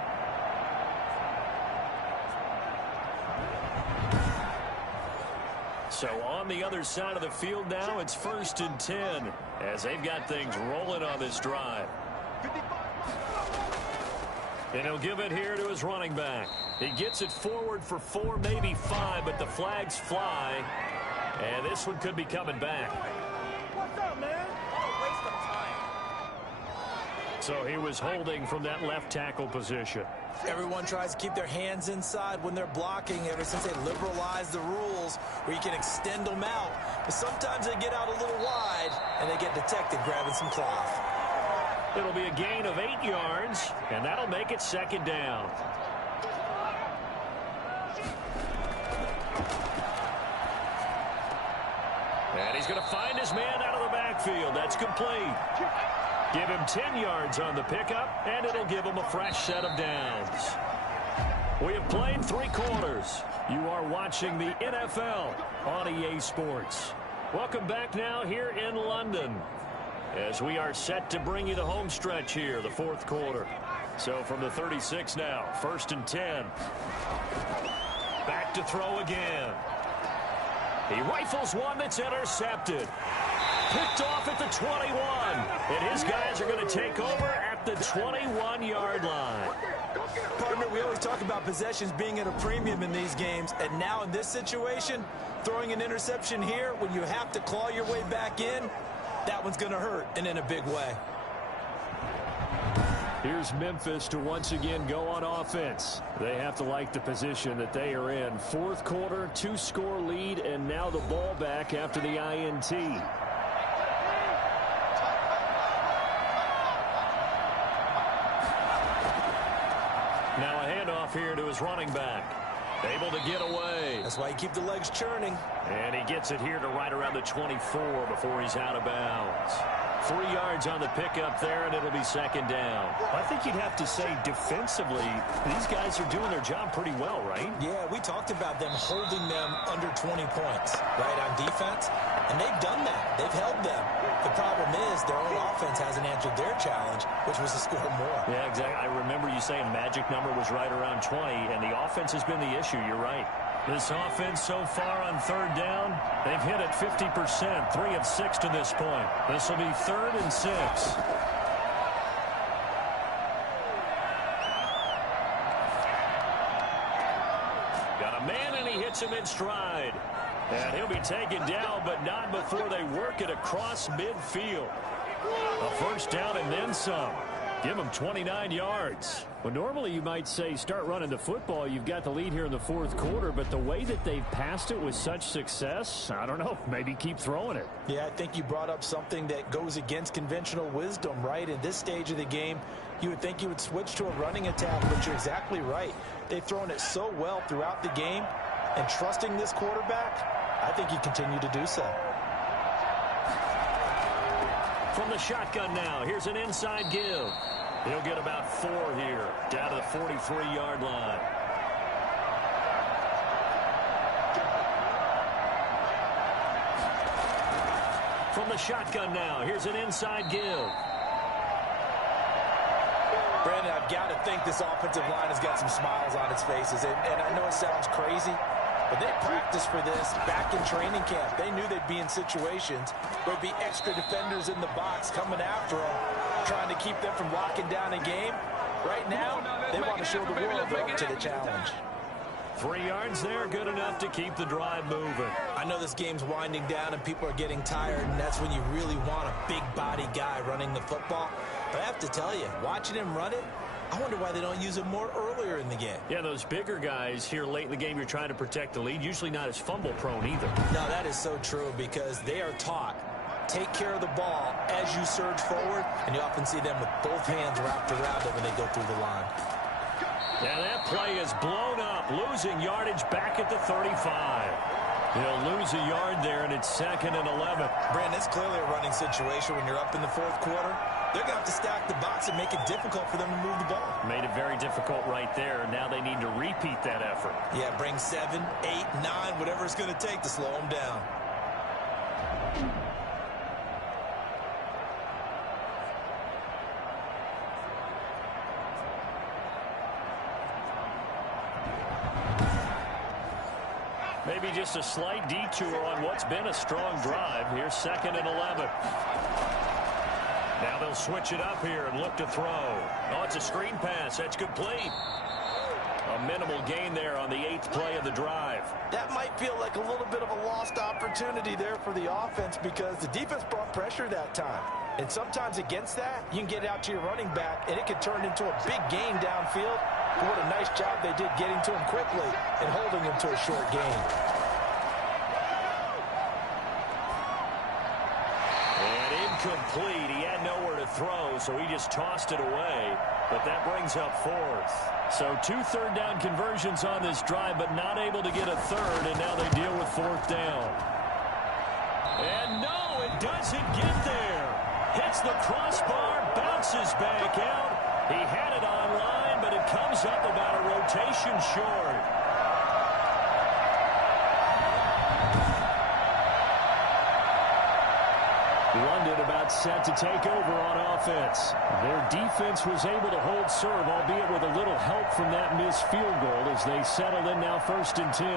So on the other side of the field now, it's 1st and 10 as they've got things rolling on this drive. And he'll give it here to his running back. He gets it forward for 4, maybe 5, but the flags fly. And this one could be coming back. What's up, man? Waste of time. So he was holding from that left tackle position. Everyone tries to keep their hands inside when they're blocking ever since they liberalized the rules where you can extend them out. But sometimes they get out a little wide and they get detected grabbing some cloth. It'll be a gain of 8 yards, and that'll make it 2nd down. And he's going to find his man out of the backfield. That's complete. Give him 10 yards on the pickup, and it'll give him a fresh set of downs. We have played 3 quarters. You are watching the NFL on EA Sports. Welcome back now here in London as we are set to bring you the home stretch here, the 4th quarter. So from the 36 now, 1st and 10. Back to throw again. He rifles one that's intercepted. Picked off at the 21. And his guys are going to take over at the 21-yard line. Partner, we always talk about possessions being at a premium in these games. And now in this situation, throwing an interception here when you have to claw your way back in, that one's going to hurt, and in a big way. Here's Memphis to once again go on offense. They have to like the position that they are in. Fourth quarter, 2-score lead, and now the ball back after the INT. Now a handoff here to his running back. Able to get away. That's why you keep the legs churning. And he gets it here to right around the 24 before he's out of bounds. 3 yards on the pickup there, and it'll be 2nd down. I think you'd have to say defensively, these guys are doing their job pretty well, right? Yeah, we talked about them holding them under 20 points, right, on defense. And they've done that. They've held them. The problem is their own offense hasn't answered their challenge, which was to score more. Yeah, exactly. I remember you saying magic number was right around 20, and the offense has been the issue. You're right. This offense so far on 3rd down, they've hit it 50%, 3 of 6 to this point. This will be 3rd and 6. Got a man, and he hits him in stride. And he'll be taken down, but not before they work it across midfield. A 1st down and then some. Give him 29 yards. Well, normally you might say start running the football. You've got the lead here in the 4th quarter, but the way that they've passed it with such success, I don't know, maybe keep throwing it. Yeah, I think you brought up something that goes against conventional wisdom, right? In this stage of the game, you would think you would switch to a running attack, but you're exactly right. They've thrown it so well throughout the game, and trusting this quarterback, I think you continue to do so. From the shotgun now, here's an inside give. He'll get about 4 here, down to the 43-yard line. From the shotgun now, here's an inside give. Brandon, I've got to think this offensive line has got some smiles on its faces. And I know it sounds crazy, but they practiced for this back in training camp. They knew they'd be in situations where there'd be extra defenders in the box coming after them, trying to keep them from locking down a game. Right now, they want to show the world they're up to the challenge. 3 yards there, good enough to keep the drive moving. I know this game's winding down and people are getting tired, and that's when you really want a big body guy running the football. But I have to tell you, watching him run it, I wonder why they don't use him more earlier in the game. Yeah, those bigger guys here late in the game, you're trying to protect the lead, usually not as fumble prone either. No, that is so true because they are taught, take care of the ball as you surge forward, and you often see them with both hands wrapped around them when they go through the line. Now that play is blown up, losing yardage back at the 35. He'll lose a yard there, and it's 2nd and 11. Brandon, it's clearly a running situation when you're up in the 4th quarter. They're going to have to stack the box and make it difficult for them to move the ball. Made it very difficult right there. Now they need to repeat that effort. Yeah, bring 7, 8, 9, whatever it's going to take to slow them down. Maybe just a slight detour on what's been a strong drive. Here's 2nd and 11. Now they'll switch it up here and look to throw. Oh, it's a screen pass. That's complete. A minimal gain there on the 8th play of the drive. That might feel like a little bit of a lost opportunity there for the offense because the defense brought pressure that time. And sometimes against that, you can get it out to your running back, and it can turn into a big gain downfield. But what a nice job they did getting to him quickly and holding him to a short gain. And incomplete. He had nowhere to throw, so he just tossed it away. But that brings up 4th. So 2 third-down conversions on this drive, but not able to get a 3rd, and now they deal with 4th down. And no, it doesn't get there. Hits the crossbar, bounces back out. He had it online, but it comes up about a rotation short. London about set to take over on offense. Their defense was able to hold serve, albeit with a little help from that missed field goal as they settle in now 1st and 10.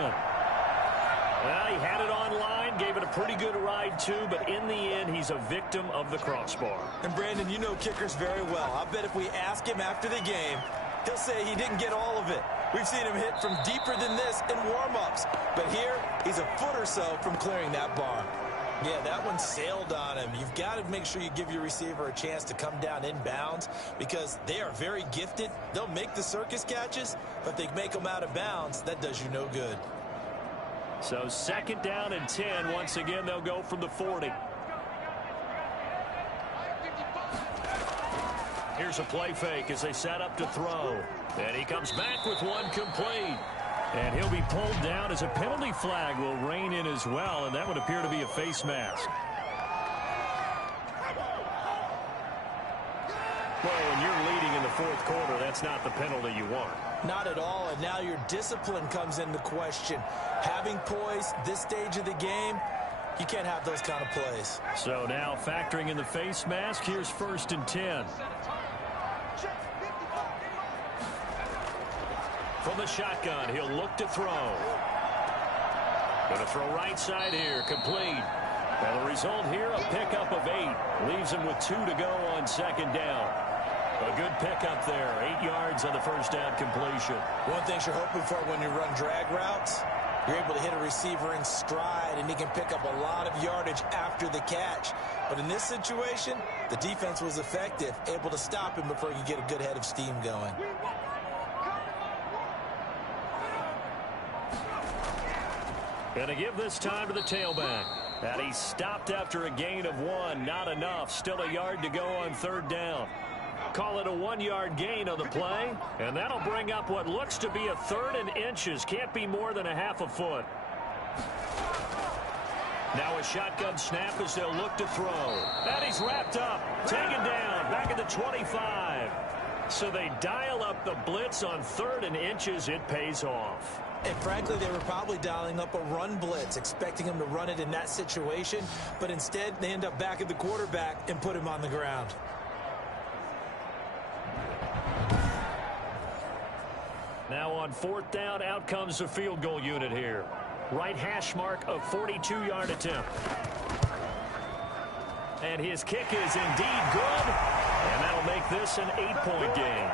Well, he had it online, gave it a pretty good ride too, but in the end, he's a victim of the crossbar. And Brandon, you know kickers very well. I bet if we ask him after the game, he'll say he didn't get all of it. We've seen him hit from deeper than this in warm-ups. But here, he's a foot or so from clearing that bar. Yeah, that one sailed on him. You've got to make sure you give your receiver a chance to come down inbounds because they are very gifted. They'll make the circus catches, but they make them out of bounds. That does you no good. So 2nd down and 10. Once again, they'll go from the 40. Here's a play fake as they set up to throw. And he comes back with one complete. And he'll be pulled down as a penalty flag will rein in as well, and that would appear to be a face mask. Well, when you're leading in the 4th quarter, that's not the penalty you want. Not at all, and now your discipline comes into question. Having poise this stage of the game, you can't have those kind of plays. So now factoring in the face mask, here's 1st and 10. From the shotgun, he'll look to throw. Going to throw right side here, complete. And the result here, a pickup of 8. Leaves him with 2 to go on 2nd down. A good pickup there, 8 yards on the 1st down completion. One thing you're hoping for when you run drag routes, you're able to hit a receiver in stride, and he can pick up a lot of yardage after the catch. But in this situation, the defense was effective, able to stop him before he could get a good head of steam going. Going to give this time to the tailback. And he stopped after a gain of 1. Not enough. Still a yard to go on 3rd down. Call it a 1-yard gain on the play. And that'll bring up what looks to be a 3rd and inches. Can't be more than a half a foot. Now a shotgun snap as they'll look to throw. And he's wrapped up. Taken down. Back at the 25. So they dial up the blitz on 3rd and inches. It pays off. And frankly, they were probably dialing up a run blitz, expecting him to run it in that situation. But instead, they end up back at the quarterback and put him on the ground. Now on 4th down, out comes the field goal unit here. Right hash mark of 42-yard attempt. And his kick is indeed good. And that'll make this an 8-point game.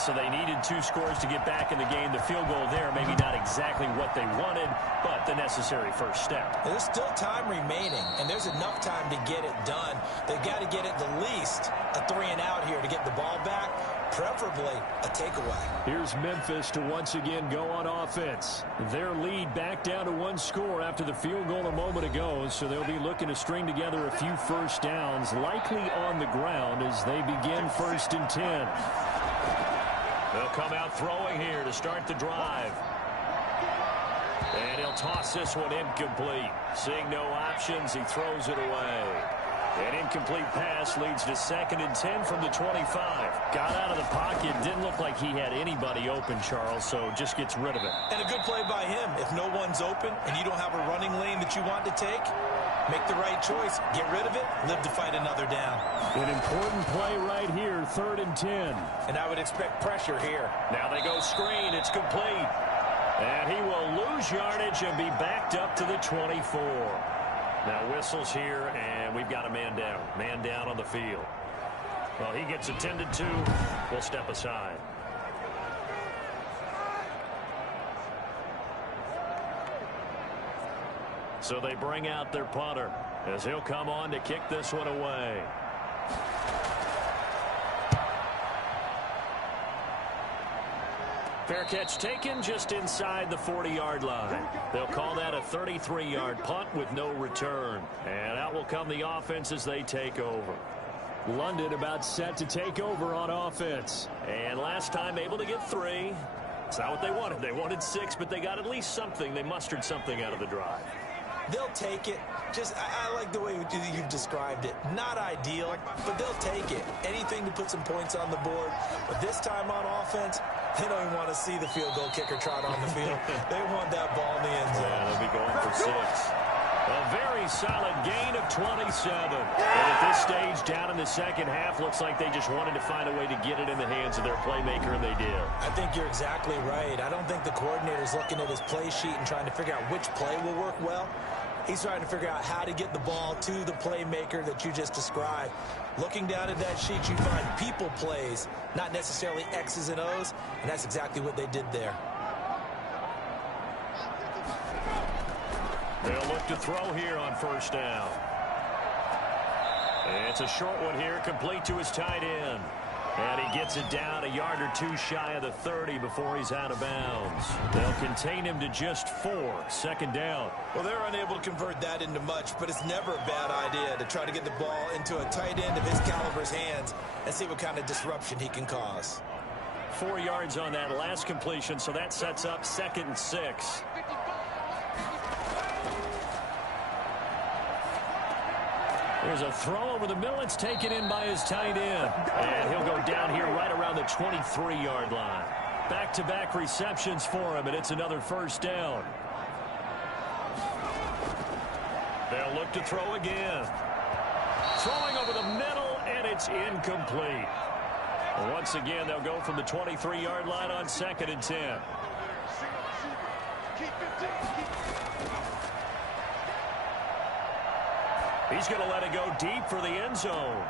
So they needed 2 scores to get back in the game. The field goal there, maybe not exactly what they wanted, but the necessary first step. There's still time remaining, and there's enough time to get it done. They've got to get at the least a 3-and-out here to get the ball back, preferably a takeaway. Here's Memphis to once again go on offense. Their lead back down to 1 score after the field goal a moment ago, so they'll be looking to string together a few first downs, likely on the ground as they begin 1st and 10. They'll come out throwing here to start the drive. And he'll toss this one incomplete. Seeing no options, he throws it away. An incomplete pass leads to 2nd and 10 from the 25. Got out of the pocket. Didn't look like he had anybody open, Charles, so just gets rid of it. And a good play by him. If no one's open and you don't have a running lane that you want to take, make the right choice. Get rid of it. Live to fight another down. An important play right here, 3rd and 10. And I would expect pressure here. Now they go screen. It's complete. And he will lose yardage and be backed up to the 24. Now whistles here, and we've got a man down. Man down on the field. Well, he gets attended to. We'll step aside. So they bring out their punter as he'll come on to kick this one away. Fair catch taken just inside the 40-yard line. They'll call that a 33-yard punt with no return. And out will come the offense as they take over. London about set to take over on offense. And last time able to get 3. It's not what they wanted. They wanted 6, but they got at least something. They mustered something out of the drive. They'll take it. I like the way you've described it. Not ideal, but they'll take it. Anything to put some points on the board. But this time on offense, they don't even want to see the field goal kicker trot on the field. They want that ball in the end zone. Yeah, they'll be going for 6. A very solid gain of 27. And at this stage, down in the second half, looks like they just wanted to find a way to get it in the hands of their playmaker, and they did. I think you're exactly right. I don't think the coordinator's looking at his play sheet and trying to figure out which play will work well. He's trying to figure out how to get the ball to the playmaker that you just described. Looking down at that sheet, you find people plays, not necessarily X's and O's, and that's exactly what they did there. They'll look to throw here on first down. It's a short one here, complete to his tight end. And he gets it down a yard or 2 shy of the 30 before he's out of bounds. They'll contain him to just 4. Second down. Well, they're unable to convert that into much, but it's never a bad idea to try to get the ball into a tight end of his caliber's hands and see what kind of disruption he can cause. 4 yards on that last completion, so that sets up 2nd and 6. There's a throw over the middle. It's taken in by his tight end. And he'll go down here right around the 23-yard line. Back-to-back receptions for him, and it's another first down. They'll look to throw again. Throwing over the middle, and it's incomplete. Once again, they'll go from the 23-yard line on 2nd and 10. He's going to let it go deep for the end zone.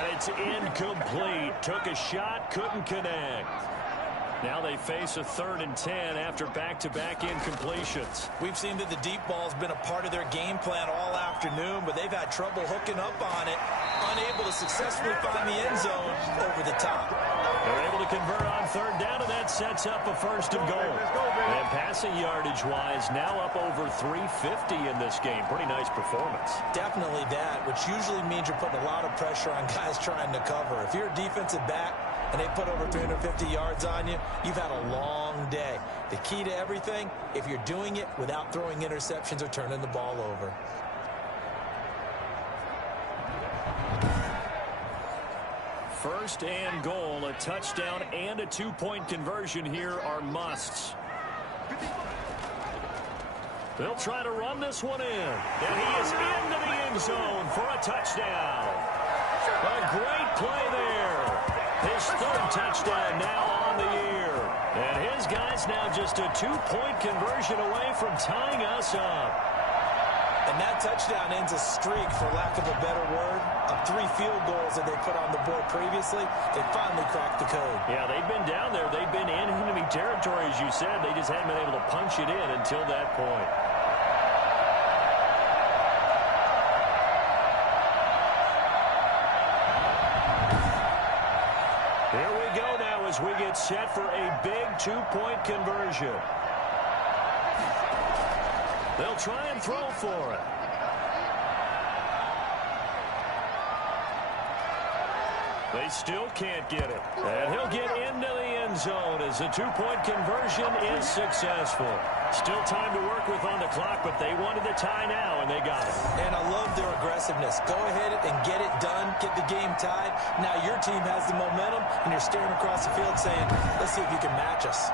And it's incomplete. Took a shot, couldn't connect. Now they face a 3rd and 10 after back-to-back incompletions. We've seen that the deep ball's been a part of their game plan all afternoon, but they've had trouble hooking up on it, unable to successfully find the end zone over the top. They're able to convert on 3rd down, and that sets up a 1st and goal. And passing yardage-wise, now up over 350 in this game. Pretty nice performance. Definitely that, which usually means you're putting a lot of pressure on guys trying to cover. If you're a defensive back and they put over 350 yards on you, you've had a long day. The key to everything, if you're doing it without throwing interceptions or turning the ball over. First and goal, a touchdown and a 2-point conversion here are musts. They'll try to run this one in. And he is into the end zone for a touchdown. A great play there. His 3rd touchdown now on the year. And his guys now just a 2-point conversion away from tying us up. And that touchdown ends a streak, for lack of a better word, of 3 field goals that they put on the board previously. They finally cracked the code. Yeah, they've been down there. They've been in enemy territory, as you said. They just hadn't been able to punch it in until that point. Here we go now as we get set for a big 2-point conversion. They'll try and throw for it. They still can't get it. And he'll get into the end zone as the 2-point conversion is successful. Still time to work with on the clock, but they wanted the tie now, and they got it. And I love their aggressiveness. Go ahead and get it done, get the game tied. Now your team has the momentum, and you're staring across the field saying, let's see if you can match us.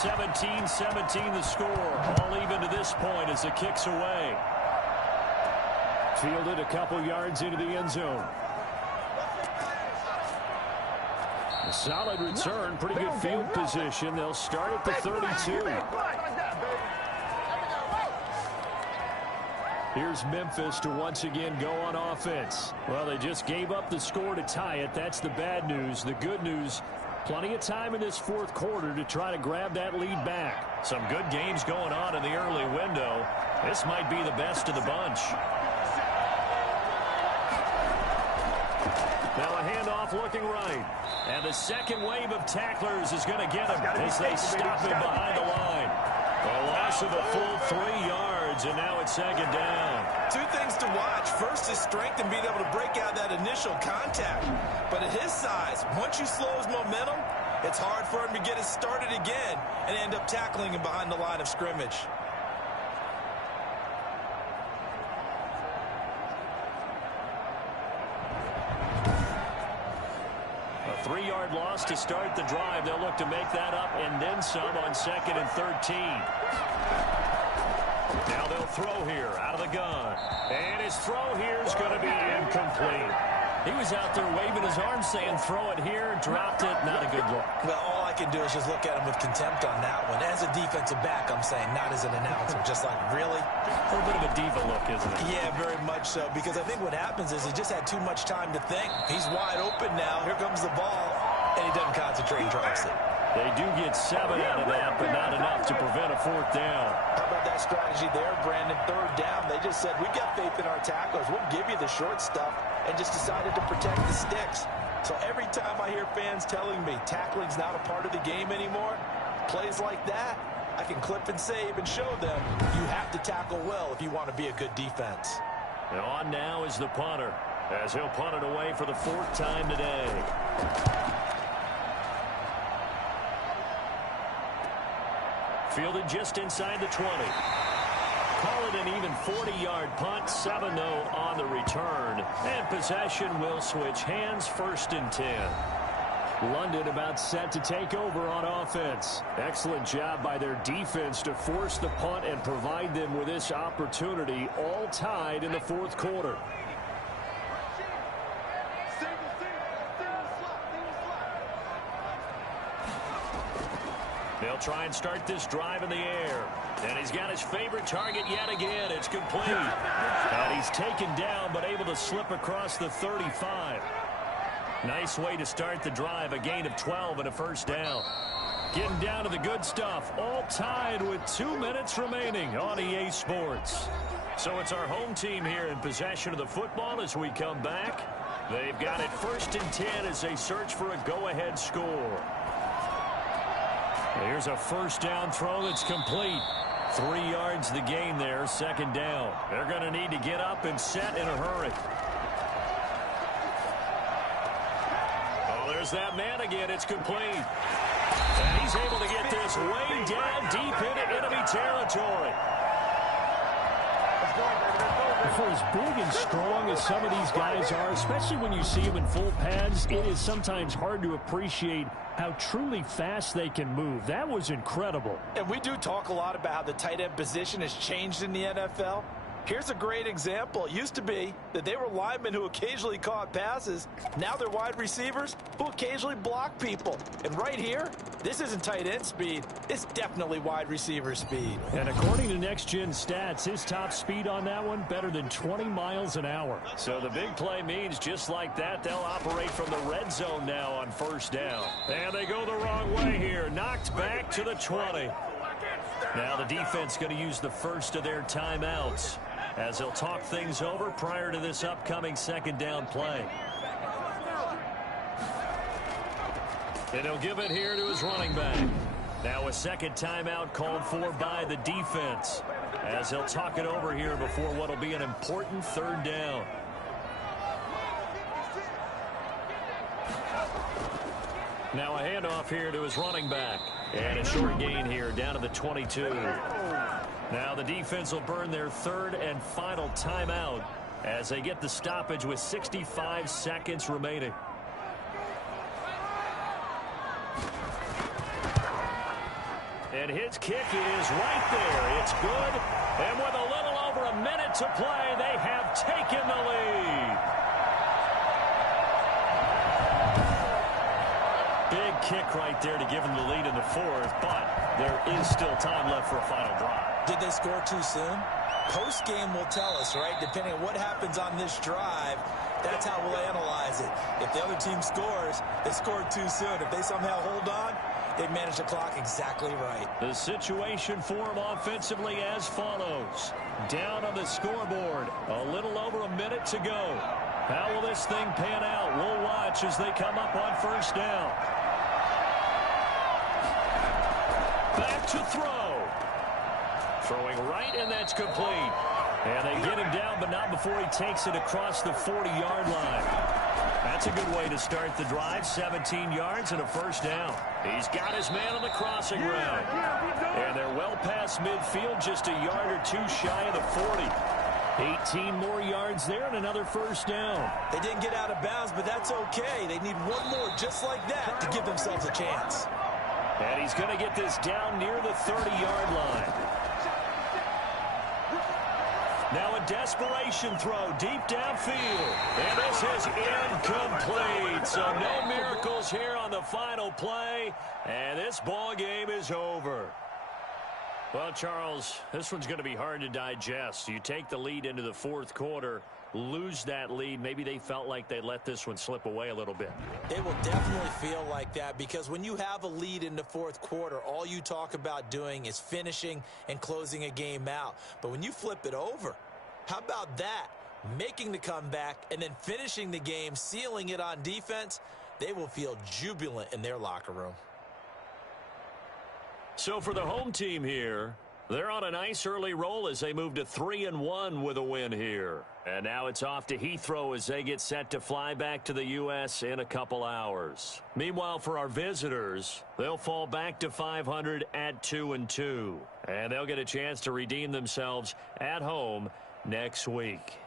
17-17 the score. All even to this point as the kick's away. Fielded a couple yards into the end zone. A solid return, pretty good field position. They'll start at the 32. Here's Memphis to once again go on offense. Well, they just gave up the score to tie it. That's the bad news. The good news, plenty of time in this 4th quarter to try to grab that lead back. Some good games going on in the early window. This might be the best of the bunch. Now a handoff looking right. And the second wave of tacklers is going to get him as they stop him behind the line. A loss of a full 3 yards, and now it's 2nd down. 2 things to watch. First, his strength and being able to break out that initial contact. But at his size, once you slow his momentum, it's hard for him to get it started again and end up tackling him behind the line of scrimmage. 5-yard loss to start the drive. They'll look to make that up and then some on 2nd and 13. Now they'll throw here out of the gun. And his throw here is going to be incomplete. He was out there waving his arms saying throw it here, dropped it, not a good look. Well, all I can do is just look at him with contempt on that one. As a defensive back, I'm saying, not as an announcer. Just like, really? A little bit of a diva look, isn't it? Yeah, very much so. Because I think what happens is he just had too much time to think. He's wide open now. Here comes the ball. And he doesn't concentrate and drops it. They do get 7 out of that, but not enough to prevent a 4th down. How about that strategy there, Brandon? 3rd down. They just said, we've got faith in our tacklers. We'll give you the short stuff, and just decided to protect the sticks. So every time I hear fans telling me tackling's not a part of the game anymore, plays like that, I can clip and save and show them you have to tackle well if you want to be a good defense. And on now is the punter, as he'll punt it away for the 4th time today. Fielded just inside the 20. Call it an even 40-yard punt, 7-0 on the return. And possession will switch hands, 1st and 10. London about set to take over on offense. Excellent job by their defense to force the punt and provide them with this opportunity, all tied in the 4th quarter. They'll try and start this drive in the air. And he's got his favorite target yet again. It's complete. And he's taken down, but able to slip across the 35. Nice way to start the drive. A gain of 12 and a 1st down. Getting down to the good stuff. All tied with 2 minutes remaining on EA Sports. So it's our home team here in possession of the football as we come back. They've got it 1st and 10 as they search for a go-ahead score. Here's a 1st down throw that's complete. 3 yards the gain there, 2nd down. They're going to need to get up and set in a hurry. Oh, there's that man again. It's complete. And he's able to get this way down deep into enemy territory. For as big and strong as some of these guys are, especially when you see them in full pads, it is sometimes hard to appreciate how truly fast they can move. That was incredible. And we do talk a lot about how the tight end position has changed in the NFL. Here's a great example. It used to be that they were linemen who occasionally caught passes. Now they're wide receivers who occasionally block people. And right here, this isn't tight end speed. It's definitely wide receiver speed. And according to Next Gen Stats, his top speed on that one, better than 20 miles an hour. So the big play means just like that, they'll operate from the red zone now on 1st down. And they go the wrong way here. Knocked back to the 20. Now the defense going to use the first of their timeouts as they'll talk things over prior to this upcoming 2nd down play. And he'll give it here to his running back. Now a 2nd timeout called for by the defense as they'll talk it over here before what will be an important 3rd down. Now a handoff here to his running back. And a short gain here down to the 22. Now the defense will burn their 3rd and final timeout as they get the stoppage with 65 seconds remaining. And his kick is right there. It's good. And with a little over a minute to play, they have taken the lead. Big kick right there to give them the lead in the 4th, but there is still time left for a final drive. Did they score too soon? Post-game will tell us, right? Depending on what happens on this drive, that's how we'll analyze it. If the other team scores, they scored too soon. If they somehow hold on, they managed the clock exactly right. The situation for them offensively as follows. Down on the scoreboard, a little over a minute to go. How will this thing pan out? We'll watch as they come up on 1st down. Back to throw. Throwing right, and that's complete. And they get him down, but not before he takes it across the 40-yard line. That's a good way to start the drive. 17 yards and a 1st down. He's got his man on the crossing route. And they're well past midfield, just a yard or two shy of the 40. 18 more yards there and another first down. They didn't get out of bounds, but that's okay. They need one more just like that to give themselves a chance. And he's going to get this down near the 30-yard line. Now a desperation throw deep downfield. And this is incomplete. So no miracles here on the final play. And this ball game is over. Well, Charles, this one's going to be hard to digest. You take the lead into the fourth quarter, lose that lead. Maybe they felt like they let this one slip away a little bit. It will definitely feel like that because when you have a lead in the fourth quarter, all you talk about doing is finishing and closing a game out. But when you flip it over, how about that? Making the comeback and then finishing the game, sealing it on defense, they will feel jubilant in their locker room. So for the home team here, they're on a nice early roll as they move to 3-1 with a win here. And now it's off to Heathrow as they get set to fly back to the U.S. in a couple hours. Meanwhile, for our visitors, they'll fall back to 500 at 2-2. And they'll get a chance to redeem themselves at home next week.